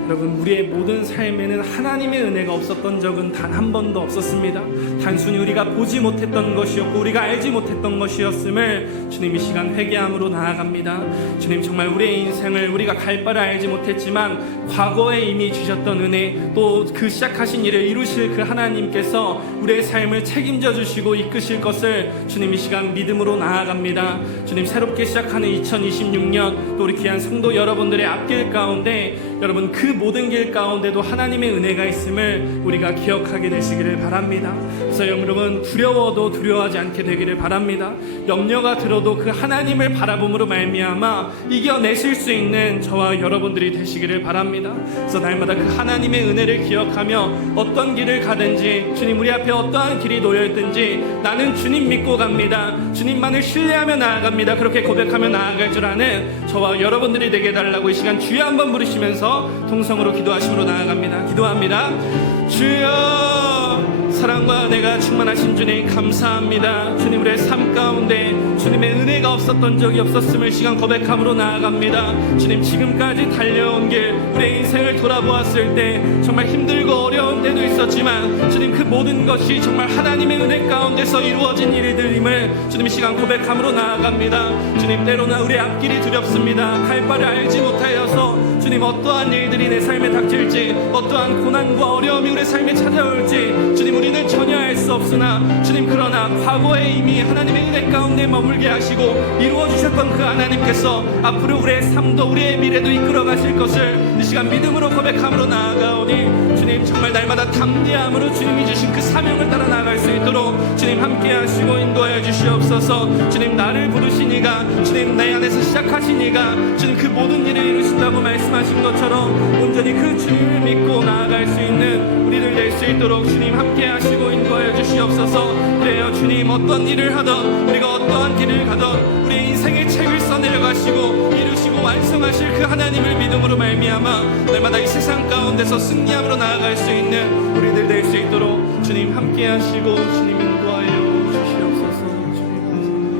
여러분 우리의 모든 삶에는 하나님의 은혜가 없었던 적은 단 한 번도 없었습니다. 단순히 우리가 보지 못했던 것이었고 우리가 알지 못했던 것이었음을 주님 이 시간 회개함으로 나아갑니다. 주님 정말 우리의 인생을 우리가 갈 바를 알지 못했지만 과거에 이미 주셨던 은혜 또 그 시작하신 일을 이루실 그 하나님께서 우리의 삶을 책임져 주시고 이끄실 것을 주님 이 시간 믿음으로 나아갑니다. 주님 새롭게 시작하는 2026년 또 우리 귀한 성도 여러분들의 앞길 가운데 여러분 그 모든 길 가운데도 하나님의 은혜가 있음을 우리가 기억하게 되시기를 바랍니다. 그래서 여러분 두려워도 두려워하지 않게 되기를 바랍니다. 염려가 들어도 그 하나님을 바라봄으로 말미암아 이겨내실 수 있는 저와 여러분들이 되시기를 바랍니다. 그래서 날마다 그 하나님의 은혜를 기억하며 어떤 길을 가든지 주님 우리 앞에 어떠한 길이 놓여있든지 나는 주님 믿고 갑니다. 주님만을 신뢰하며 나아갑니다. 그렇게 고백하며 나아갈 줄 아는 저와 여러분들이 되게 해달라고 이 시간 주여 한번 부르시면서 통성으로 기도하심으로 나아갑니다. 기도합니다. 주여 사랑과 은혜가 충만하신 주님 감사합니다. 주님 우리의 삶 가운데 주님의 은혜가 없었던 적이 없었음을 시간 고백함으로 나아갑니다. 주님 지금까지 달려온 길 우리의 인생을 돌아보았을 때 정말 힘들고 어려운 때도 있었지만 주님 그 모든 것이 정말 하나님의 은혜 가운데서 이루어진 일들임을 주님 시간 고백함으로 나아갑니다. 주님 때로는 우리의 앞길이 두렵습니다. 갈 바를 알지 못하여서 주님 어떠한 일들이 내 삶에 닥칠지 어떠한 고난과 어려움이 우리의 삶에 찾아올지 주님 우리는 전혀 알 수 없으나 주님 그러나 과거에 이미 하나님의 은혜 가운데 머물게 하시고 이루어주셨던 그 하나님께서 앞으로 우리의 삶도 우리의 미래도 이끌어 가실 것을 이 시간 믿음으로 고백함으로 나아가오니 주님 정말 날마다 담대함으로 주님이 주신 그 사명을 따라 나아갈 수 있도록 주님 함께 하시고 인도하여 주시옵소서. 주님 나를 부르시니가 주님 내 안에서 시작하시니가 주님 그 모든 일을 이루신다고 말씀하신 것처럼 온전히 그 주님을 믿고 나아갈 수 있는 우리들 될 수 있도록 주님 함께 하시고 인도하여 주시옵소서. 그래요 주님 어떤 일을 하던 우리가 어떠한 길을 가던 우리의 인생의 책을 써내려가시고 이루시고 완성하실 그 하나님을 믿음으로 말미암아 날마다 이 세상 가운데서 승리함으로 나아갈 수 있는 우리들 될 수 있도록 주님 함께 하시고 주님 인도하여 주시옵소서. 주님 감사합니다.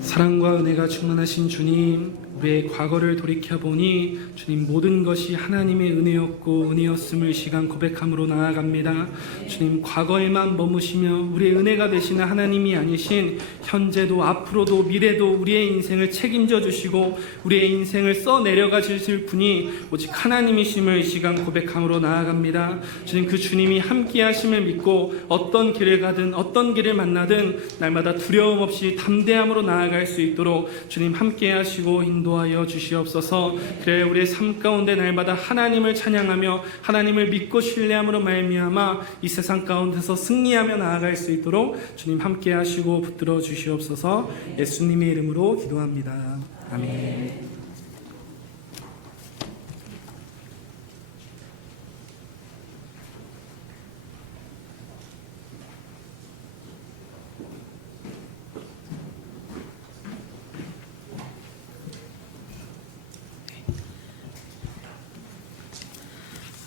사랑과 은혜가 충만하신 주님 우리의 과거를 돌이켜보니 주님 모든 것이 하나님의 은혜였고 은혜였음을 시간 고백함으로 나아갑니다. 주님 과거에만 머무시며 우리의 은혜가 되시는 하나님이 아니신 현재도 앞으로도 미래도 우리의 인생을 책임져 주시고 우리의 인생을 써내려가 주실 분이 오직 하나님이심을 이 시간 고백함으로 나아갑니다. 주님 그 주님이 함께 하심을 믿고 어떤 길을 가든 어떤 길을 만나든 날마다 두려움 없이 담대함으로 나아갈 수 있도록 주님 함께 하시고 인도하여 주시옵소서. 그래 우리의 삶 가운데 날마다 하나님을 찬양하며 하나님을 믿고 신뢰함으로 말미암아 이 세상 가운데서 승리하며 나아갈 수 있도록 주님 함께 하시고 붙들어 주시옵소서. 예수님의 이름으로 기도합니다. 아멘.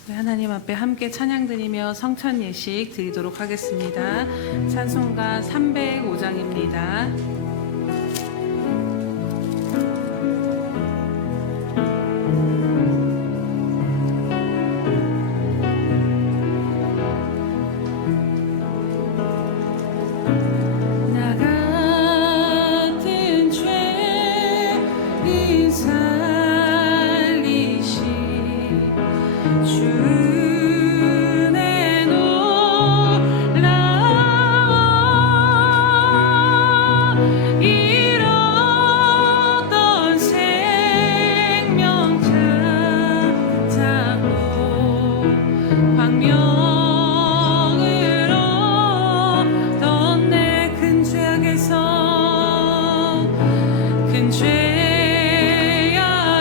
하나님 앞에 함께 찬양 드리며 성찬 예식 드리도록 하겠습니다. 찬송가 305장입니다. 큰 죄악에서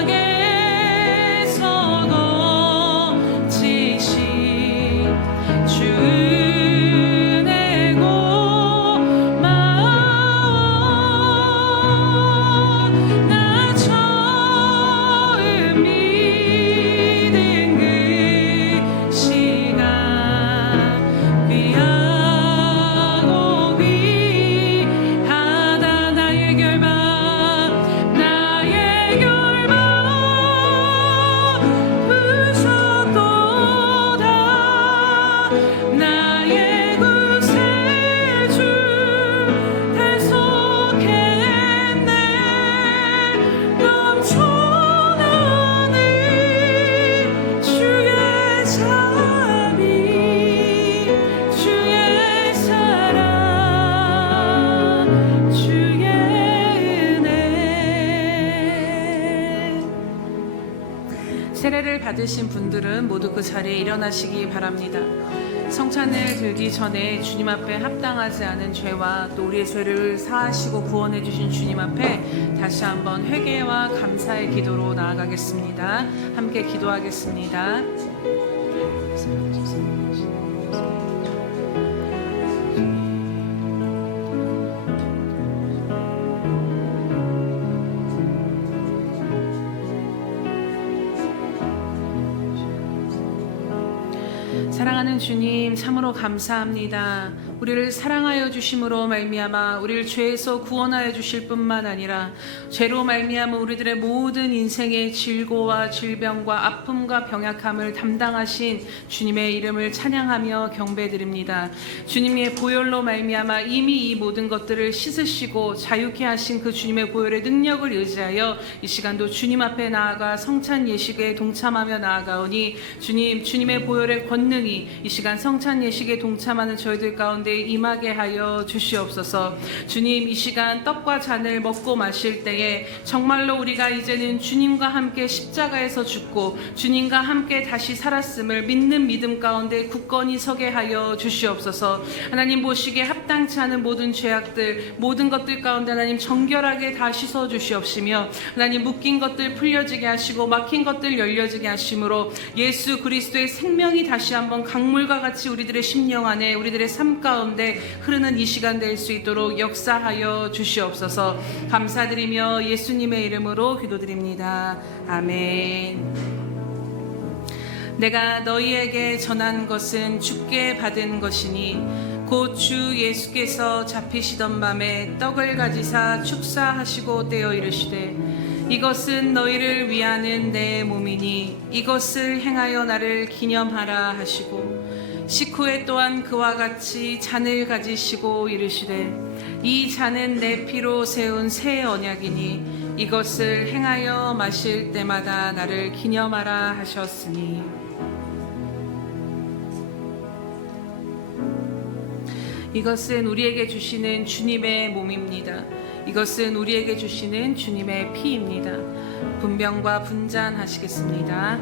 세례를 받으신 분들은 모두 그 자리에 일어나시기 바랍니다. 성찬을 들기 전에 주님 앞에 합당하지 않은 죄와 또 우리의 죄를 사하시고 구원해 주신 주님 앞에 다시 한번 회개와 감사의 기도로 나아가겠습니다. 함께 기도하겠습니다. 사랑하는 주님, 참으로 감사합니다. 우리를 사랑하여 주심으로 말미암아 우리를 죄에서 구원하여 주실 뿐만 아니라 죄로 말미암아 우리들의 모든 인생의 질고와 질병과 아픔과 병약함을 담당하신 주님의 이름을 찬양하며 경배드립니다. 주님의 보혈로 말미암아 이미 이 모든 것들을 씻으시고 자유케 하신 그 주님의 보혈의 능력을 의지하여 이 시간도 주님 앞에 나아가 성찬 예식에 동참하며 나아가오니 주님, 주님의 보혈의 권능이 이 시간 성찬 예식에 동참하는 저희들 가운데 임하게 하여 주시옵소서. 주님, 이 시간 떡과 잔을 먹고 마실 때에 정말로 우리가 이제는 주님과 함께 십자가에서 죽고 주님과 함께 다시 살았음을 믿는 믿음 가운데 굳건히 서게 하여 주시옵소서. 하나님 보시기에 합당치 않은 모든 죄악들, 모든 것들 가운데 하나님 정결하게 다 씻어 주시옵시며 하나님 묶인 것들 풀려지게 하시고 막힌 것들 열려지게 하심으로 예수 그리스도의 생명이 다시 한번 강물과 같이 우리들의 심령 안에 우리들의 삶 가운데 흐르는 이 시간 될 수 있도록 역사하여 주시옵소서. 감사드리며 예수님의 이름으로 기도드립니다. 아멘. 내가 너희에게 전한 것은 주께 받은 것이니 곧 주 예수께서 잡히시던 밤에 떡을 가지사 축사하시고 떼어 이르시되 이것은 너희를 위하는 내 몸이니 이것을 행하여 나를 기념하라 하시고 식후에 또한 그와 같이 잔을 가지시고 이르시되 이 잔은 내 피로 세운 새 언약이니 이것을 행하여 마실 때마다 나를 기념하라 하셨으니 이것은 우리에게 주시는 주님의 몸입니다. 이것은 우리에게 주시는 주님의 피입니다. 분병과 분잔하시겠습니다.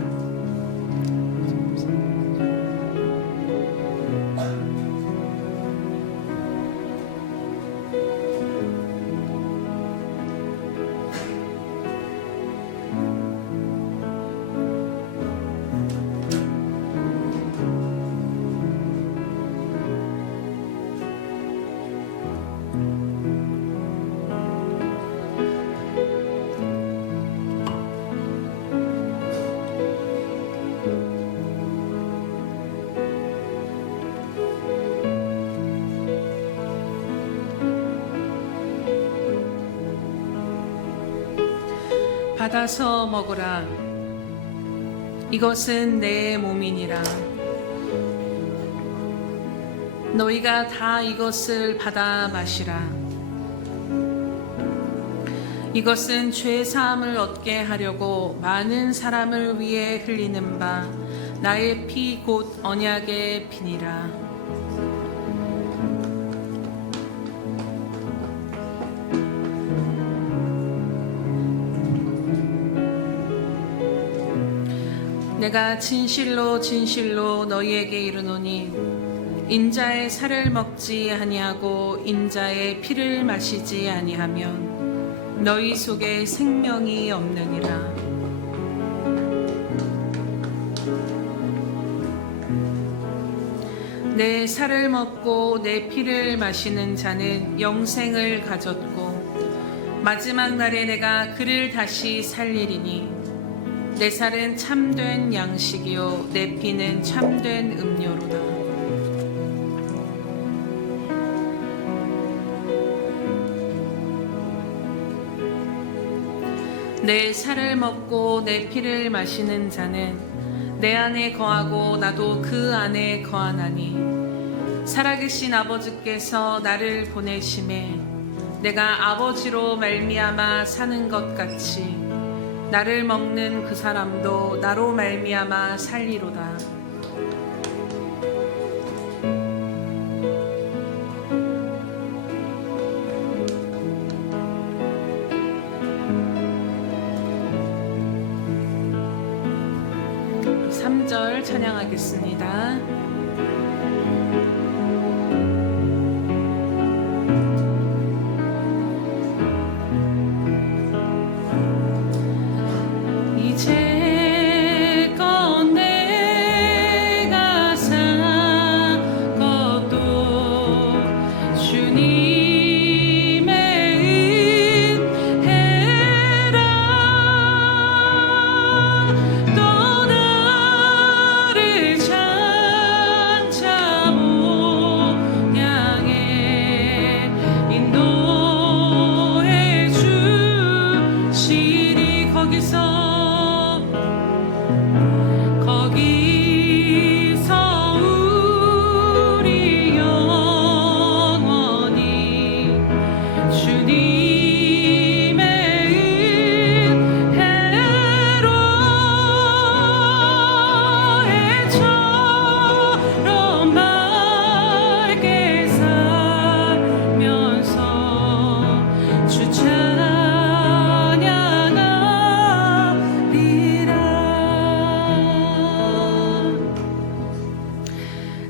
받아서 먹으라. 이것은 내 몸이니라. 너희가 다 이것을 받아 마시라. 이것은 죄 사함을 얻게 하려고 많은 사람을 위해 흘리는 바 나의 피 곧 언약의 피니라. 내가 진실로 진실로 너희에게 이르노니 인자의 살을 먹지 아니하고 인자의 피를 마시지 아니하면 너희 속에 생명이 없느니라. 내 살을 먹고 내 피를 마시는 자는 영생을 가졌고 마지막 날에 내가 그를 다시 살리리니 내 살은 참된 양식이요 내 피는 참된 음료로다. 내 살을 먹고 내 피를 마시는 자는 내 안에 거하고 나도 그 안에 거하나니 살아계신 아버지께서 나를 보내심에 내가 아버지로 말미암아 사는 것 같이 나를 먹는 그 사람도 나로 말미암아 살리로다. 3절 찬양하겠습니다. 이제껏 내가 산 것도 주님의 은혜라. 또 나를 장차 모양에 인도해 주시리. 거기서 우리 영원히 주님의 은혜로 해처럼 맑게 살면서 주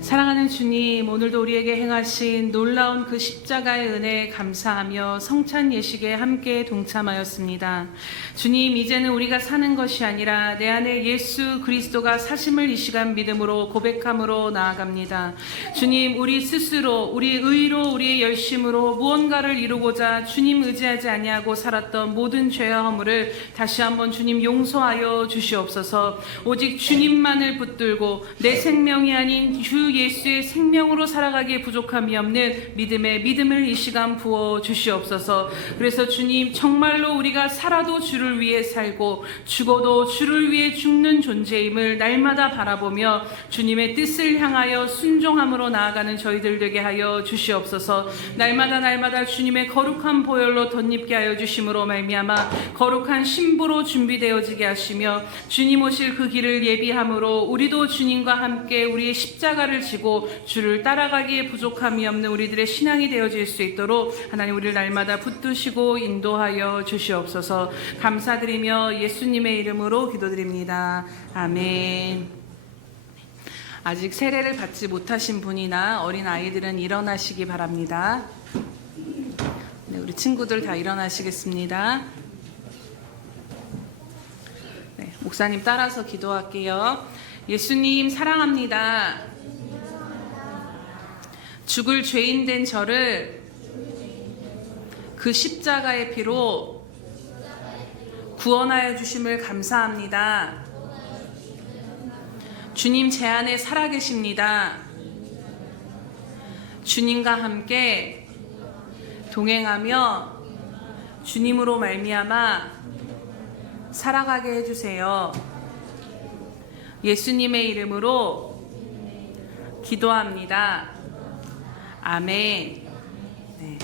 사랑하는 주님, 오늘도 우리에게 행하신 놀라운 그 십자가의 은혜에 감사하며 성찬 예식에 함께 동참하였습니다. 주님, 이제는 우리가 사는 것이 아니라 내 안에 예수 그리스도가 사심을 이 시간 믿음으로 고백함으로 나아갑니다. 주님, 우리 스스로 우리 의로 우리의 열심으로 무언가를 이루고자 주님 의지하지 아니하고 살았던 모든 죄와 허물을 다시 한번 주님 용서하여 주시옵소서. 오직 주님만을 붙들고 내 생명이 아닌 주 예수의 생명으로 살아가기에 부족함이 없는 믿음의 믿음을 이 시간 부어 주시옵소서. 그래서 주님, 정말로 우리가 살아도 주를 위해 살고 죽어도 주를 위해 죽는 존재임을 날마다 바라보며 주님의 뜻을 향하여 순종함으로 나아가는 저희들 되게 하여 주시옵소서. 날마다 주님의 거룩한 보혈로 덧입게 하여 주심으로 말미암아 거룩한 신부로 준비되어지게 하시며 주님 오실 그 길을 예비함으로 우리도 주님과 함께 우리의 십자가를 지고 주를 따라가기에 부족함이 없는 우리들의 신앙이 되어질 수 있도록 하나님 우리를 날마다 붙드시고 인도하여 주시옵소서. 감사드리며 예수님의 이름으로 기도드립니다. 아멘. 아직 세례를 받지 못하신 분이나 어린 아이들은 일어나시기 바랍니다. 네, 우리 친구들 다 일어나시겠습니다. 네, 목사님 따라서 기도할게요. 예수님 사랑합니다. 죽을 죄인 된 저를 그 십자가의 피로 구원하여 주심을 감사합니다. 주님 제 안에 살아계십니다. 주님과 함께 동행하며 주님으로 말미암아 살아가게 해주세요. 예수님의 이름으로 기도합니다. 아멘. 네,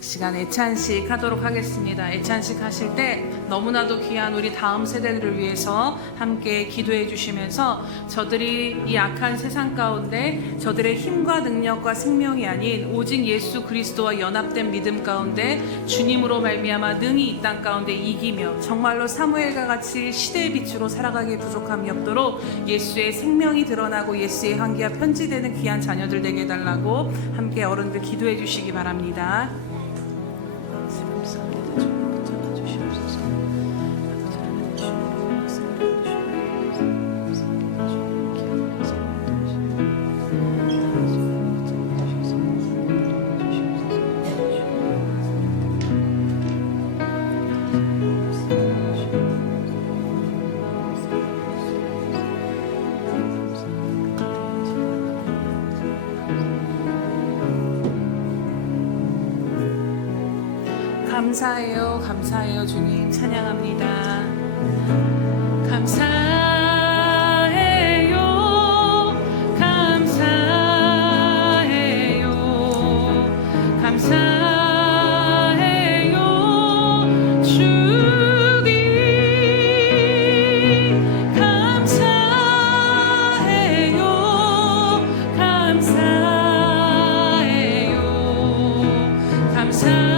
시간 애찬식 하도록 하겠습니다. 애찬식 하실 때 너무나도 귀한 우리 다음 세대들을 위해서 함께 기도해 주시면서 저들이 이 악한 세상 가운데 저들의 힘과 능력과 생명이 아닌 오직 예수 그리스도와 연합된 믿음 가운데 주님으로 말미암아 능히 이 땅 가운데 이기며 정말로 사무엘과 같이 시대의 빛으로 살아가기에 부족함이 없도록 예수의 생명이 드러나고 예수의 향기가 편지되는 귀한 자녀들 되게 해달라고 함께 어른들 기도해 주시기 바랍니다. 감사해요, 감사해요. 주님 찬양합니다. 감사해요, 감사해요, 감사해요. 주님 감사해요, 감사해요, 감사해요.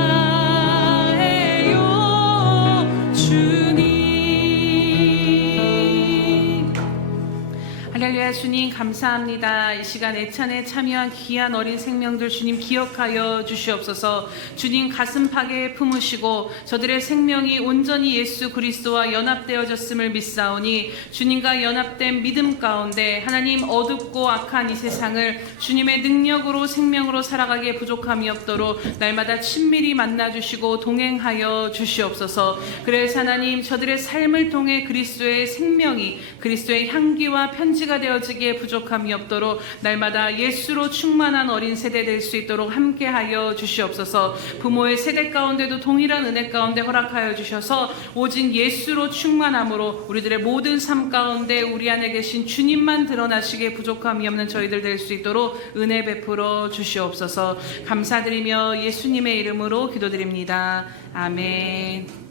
주님 할렐루야. 주님 감사합니다. 이 시간 애찬에 참여한 귀한 어린 생명들 주님 기억하여 주시옵소서. 주님 가슴팍에 품으시고 저들의 생명이 온전히 예수 그리스도와 연합되어졌음을 믿사오니 주님과 연합된 믿음 가운데 하나님 어둡고 악한 이 세상을 주님의 능력으로 생명으로 살아가기에 부족함이 없도록 날마다 친밀히 만나주시고 동행하여 주시옵소서. 그래서 하나님 저들의 삶을 통해 그리스도의 생명이 그리스도의 향기와 편지가 되어지기에 부족함이 없도록 날마다 예수로 충만한 어린 세대 될 수 있도록 함께하여 주시옵소서. 부모의 세대 가운데도 동일한 은혜 가운데 허락하여 주셔서 오직 예수로 충만함으로 우리들의 모든 삶 가운데 우리 안에 계신 주님만 드러나시기에 부족함이 없는 저희들 될 수 있도록 은혜 베풀어 주시옵소서. 감사드리며 예수님의 이름으로 기도드립니다. 아멘.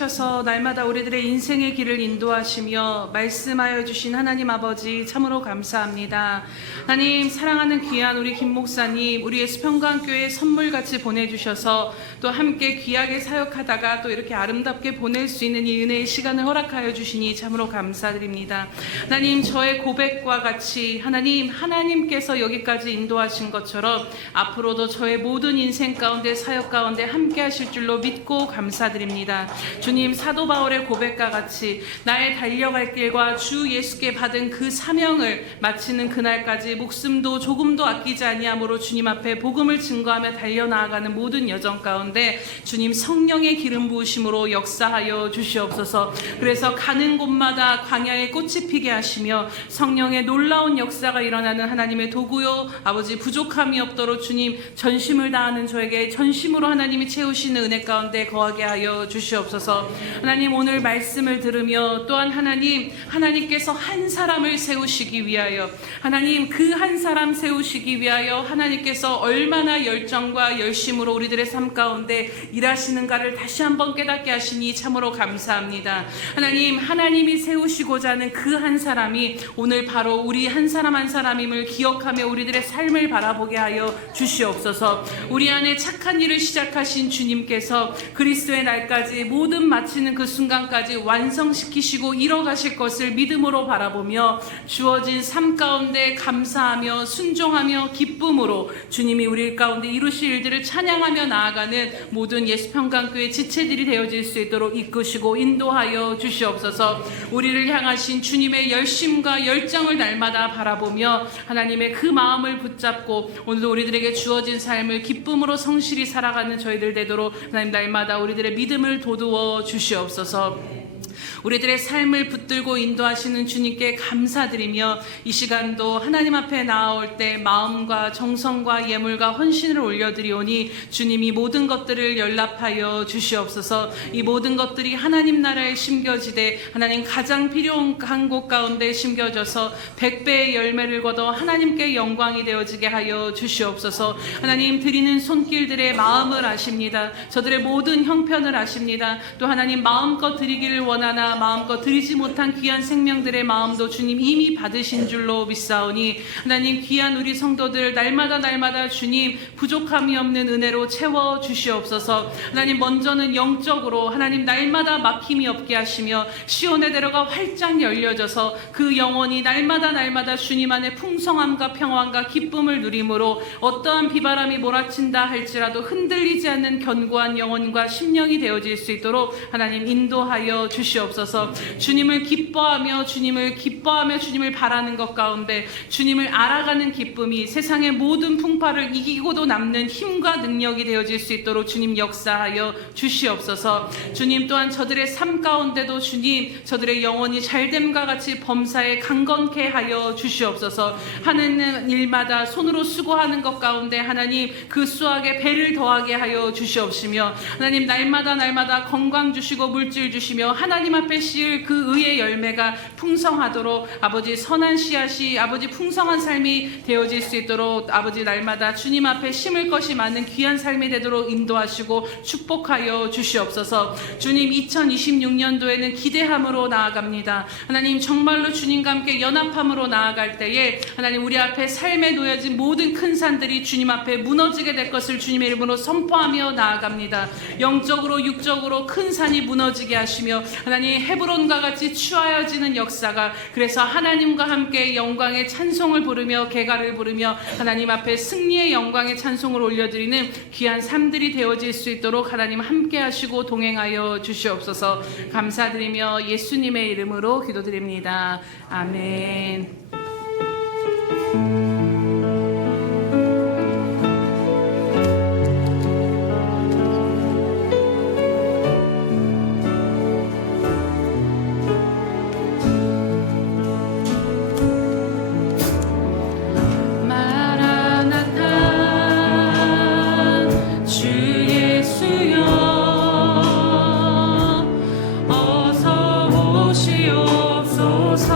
살아계셔서 날마다 우리들의 인생의 길을 인도하시며 말씀하여 주신 하나님 아버지 참으로 감사합니다. 하나님 사랑하는 귀한 우리 김 목사님 우리 예수평강교회 선물같이 보내주셔서 또 함께 귀하게 사역하다가 또 이렇게 아름답게 보낼 수 있는 이 은혜의 시간을 허락하여 주시니 참으로 감사드립니다. 하나님 저의 고백과 같이 하나님께서 여기까지 인도하신 것처럼 앞으로도 저의 모든 인생 가운데 사역 가운데 함께 하실 줄로 믿고 감사드립니다. 주님 사도 바울의 고백과 같이 나의 달려갈 길과 주 예수께 받은 그 사명을 마치는 그날까지 목숨도 조금도 아끼지 아니함으로 주님 앞에 복음을 증거하며 달려나아가는 모든 여정 가운데 주님 성령의 기름 부으심으로 역사하여 주시옵소서. 그래서 가는 곳마다 광야에 꽃이 피게 하시며 성령의 놀라운 역사가 일어나는 하나님의 도구요 아버지 부족함이 없도록 주님 전심을 다하는 저에게 전심으로 하나님이 채우시는 은혜 가운데 거하게 하여 주시옵소서. 주시옵소서. 하나님 오늘 말씀을 들으며 또한 하나님께서 한 사람을 세우시기 위하여 하나님 그 한 사람 세우시기 위하여 하나님께서 얼마나 열정과 열심으로 우리들의 삶 가운데 일하시는가를 다시 한번 깨닫게 하시니 참으로 감사합니다. 하나님이 세우시고자 하는 그 한 사람이 오늘 바로 우리 한 사람 한 사람임을 기억하며 우리들의 삶을 바라보게 하여 주시옵소서. 우리 안에 착한 일을 시작하신 주님께서 그리스도의 날까지 모든 마치는 그 순간까지 완성시키시고 이뤄가실 것을 믿음으로 바라보며 주어진 삶 가운데 감사하며 순종하며 기쁨으로 주님이 우리 가운데 이루실 일들을 찬양하며 나아가는 모든 예수평강교회 지체들이 되어질 수 있도록 이끄시고 인도하여 주시옵소서. 우리를 향하신 주님의 열심과 열정을 날마다 바라보며 하나님의 그 마음을 붙잡고 오늘도 우리들에게 주어진 삶을 기쁨으로 성실히 살아가는 저희들 되도록 하나님 날마다 우리들의 믿음을 돋우어 주시옵소서. 우리들의 삶을 붙들고 인도하시는 주님께 감사드리며 이 시간도 하나님 앞에 나아올 때 마음과 정성과 예물과 헌신을 올려드리오니 주님이 모든 것들을 연락하여 주시옵소서. 이 모든 것들이 하나님 나라에 심겨지되 하나님 가장 필요한 곳 가운데 심겨져서 100배의 열매를 거둬 하나님께 영광이 되어지게 하여 주시옵소서. 하나님 드리는 손길들의 마음을 아십니다. 저들의 모든 형편을 아십니다. 또 하나님 마음껏 드리기를 원하나 마음껏 드리지 못한 귀한 생명들의 마음도 주님 이미 받으신 줄로 믿사오니 하나님 귀한 우리 성도들 날마다 주님 부족함이 없는 은혜로 채워 주시옵소서. 하나님 먼저는 영적으로 하나님 날마다 막힘이 없게 하시며 시온의 대로가 활짝 열려져서 그 영혼이 날마다 주님 안에 풍성함과 평안과 기쁨을 누림으로 어떠한 비바람이 몰아친다 할지라도 흔들리지 않는 견고한 영혼과 심령이 되어질 수 있도록 하나님 인도하여 주시옵소서. 주님을 기뻐하며 주님을 바라는 것 가운데 주님을 알아가는 기쁨이 세상의 모든 풍파를 이기고도 남는 힘과 능력이 되어질 수 있도록 주님 역사하여 주시옵소서. 주님 또한 저들의 삶 가운데도 주님 저들의 영혼이 잘됨과 같이 범사에 강건케 하여 주시옵소서. 하는 일마다 손으로 수고하는 것 가운데 하나님 그 수확에 배를 더하게 하여 주시옵시며 하나님 날마다 건강 주시고 물질 주시며 하나님 앞에 씨을 그 의의 열매가 풍성하도록 아버지 선한 씨앗이 아버지 풍성한 삶이 되어질 수 있도록 아버지 날마다 주님 앞에 심을 것이 많은 귀한 삶이 되도록 인도하시고 축복하여 주시옵소서. 주님 2026년도에는 기대함으로 나아갑니다. 하나님 정말로 주님과 함께 연합함으로 나아갈 때에 하나님 우리 앞에 삶에 놓여진 모든 큰 산들이 주님 앞에 무너지게 될 것을 주님의 이름으로 선포하며 나아갑니다. 영적으로 육적으로 큰 산이 무너지게 하시며 하나님 헤브론과 같이 추하여지는 역사가 그래서 하나님과 함께 영광의 찬송을 부르며 개가를 부르며 하나님 앞에 승리의 영광의 찬송을 올려드리는 귀한 삶들이 되어질 수 있도록 하나님 함께 하시고 동행하여 주시옵소서. 감사드리며 예수님의 이름으로 기도드립니다. 아멘. 어서 오시옵소서.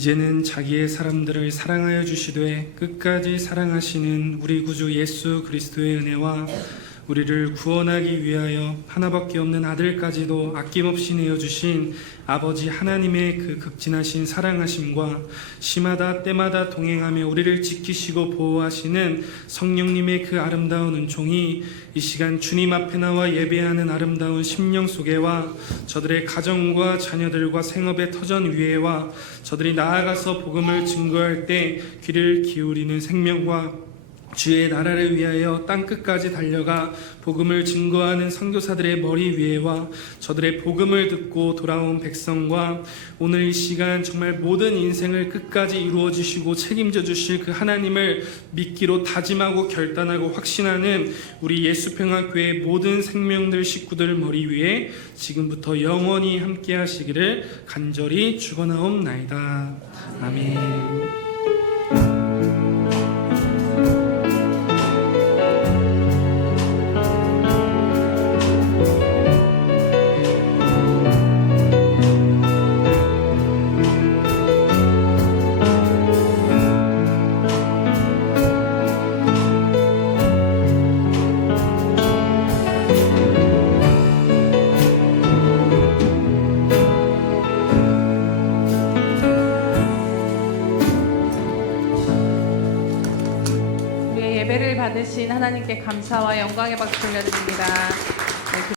이제는 자기의 사람들을 사랑하여 주시되 끝까지 사랑하시는 우리 구주 예수 그리스도의 은혜와 우리를 구원하기 위하여 하나밖에 없는 아들까지도 아낌없이 내어주신 아버지 하나님의 그 극진하신 사랑하심과 시마다 때마다 동행하며 우리를 지키시고 보호하시는 성령님의 그 아름다운 은총이 이 시간 주님 앞에 나와 예배하는 아름다운 심령 속에와 저들의 가정과 자녀들과 생업의 터전 위에와 저들이 나아가서 복음을 증거할 때 귀를 기울이는 생명과 주의 나라를 위하여 땅끝까지 달려가 복음을 증거하는 선교사들의 머리 위에와 저들의 복음을 듣고 돌아온 백성과 오늘 이 시간 정말 모든 인생을 끝까지 이루어 주시고 책임져 주실 그 하나님을 믿기로 다짐하고 결단하고 확신하는 우리 예수평화교회 모든 생명들 식구들 머리 위에 지금부터 영원히 함께 하시기를 간절히 축원하옵나이다. 아멘. 우리의 예배를 받으신 하나님께 감사와 영광의 박수 올려드립니다.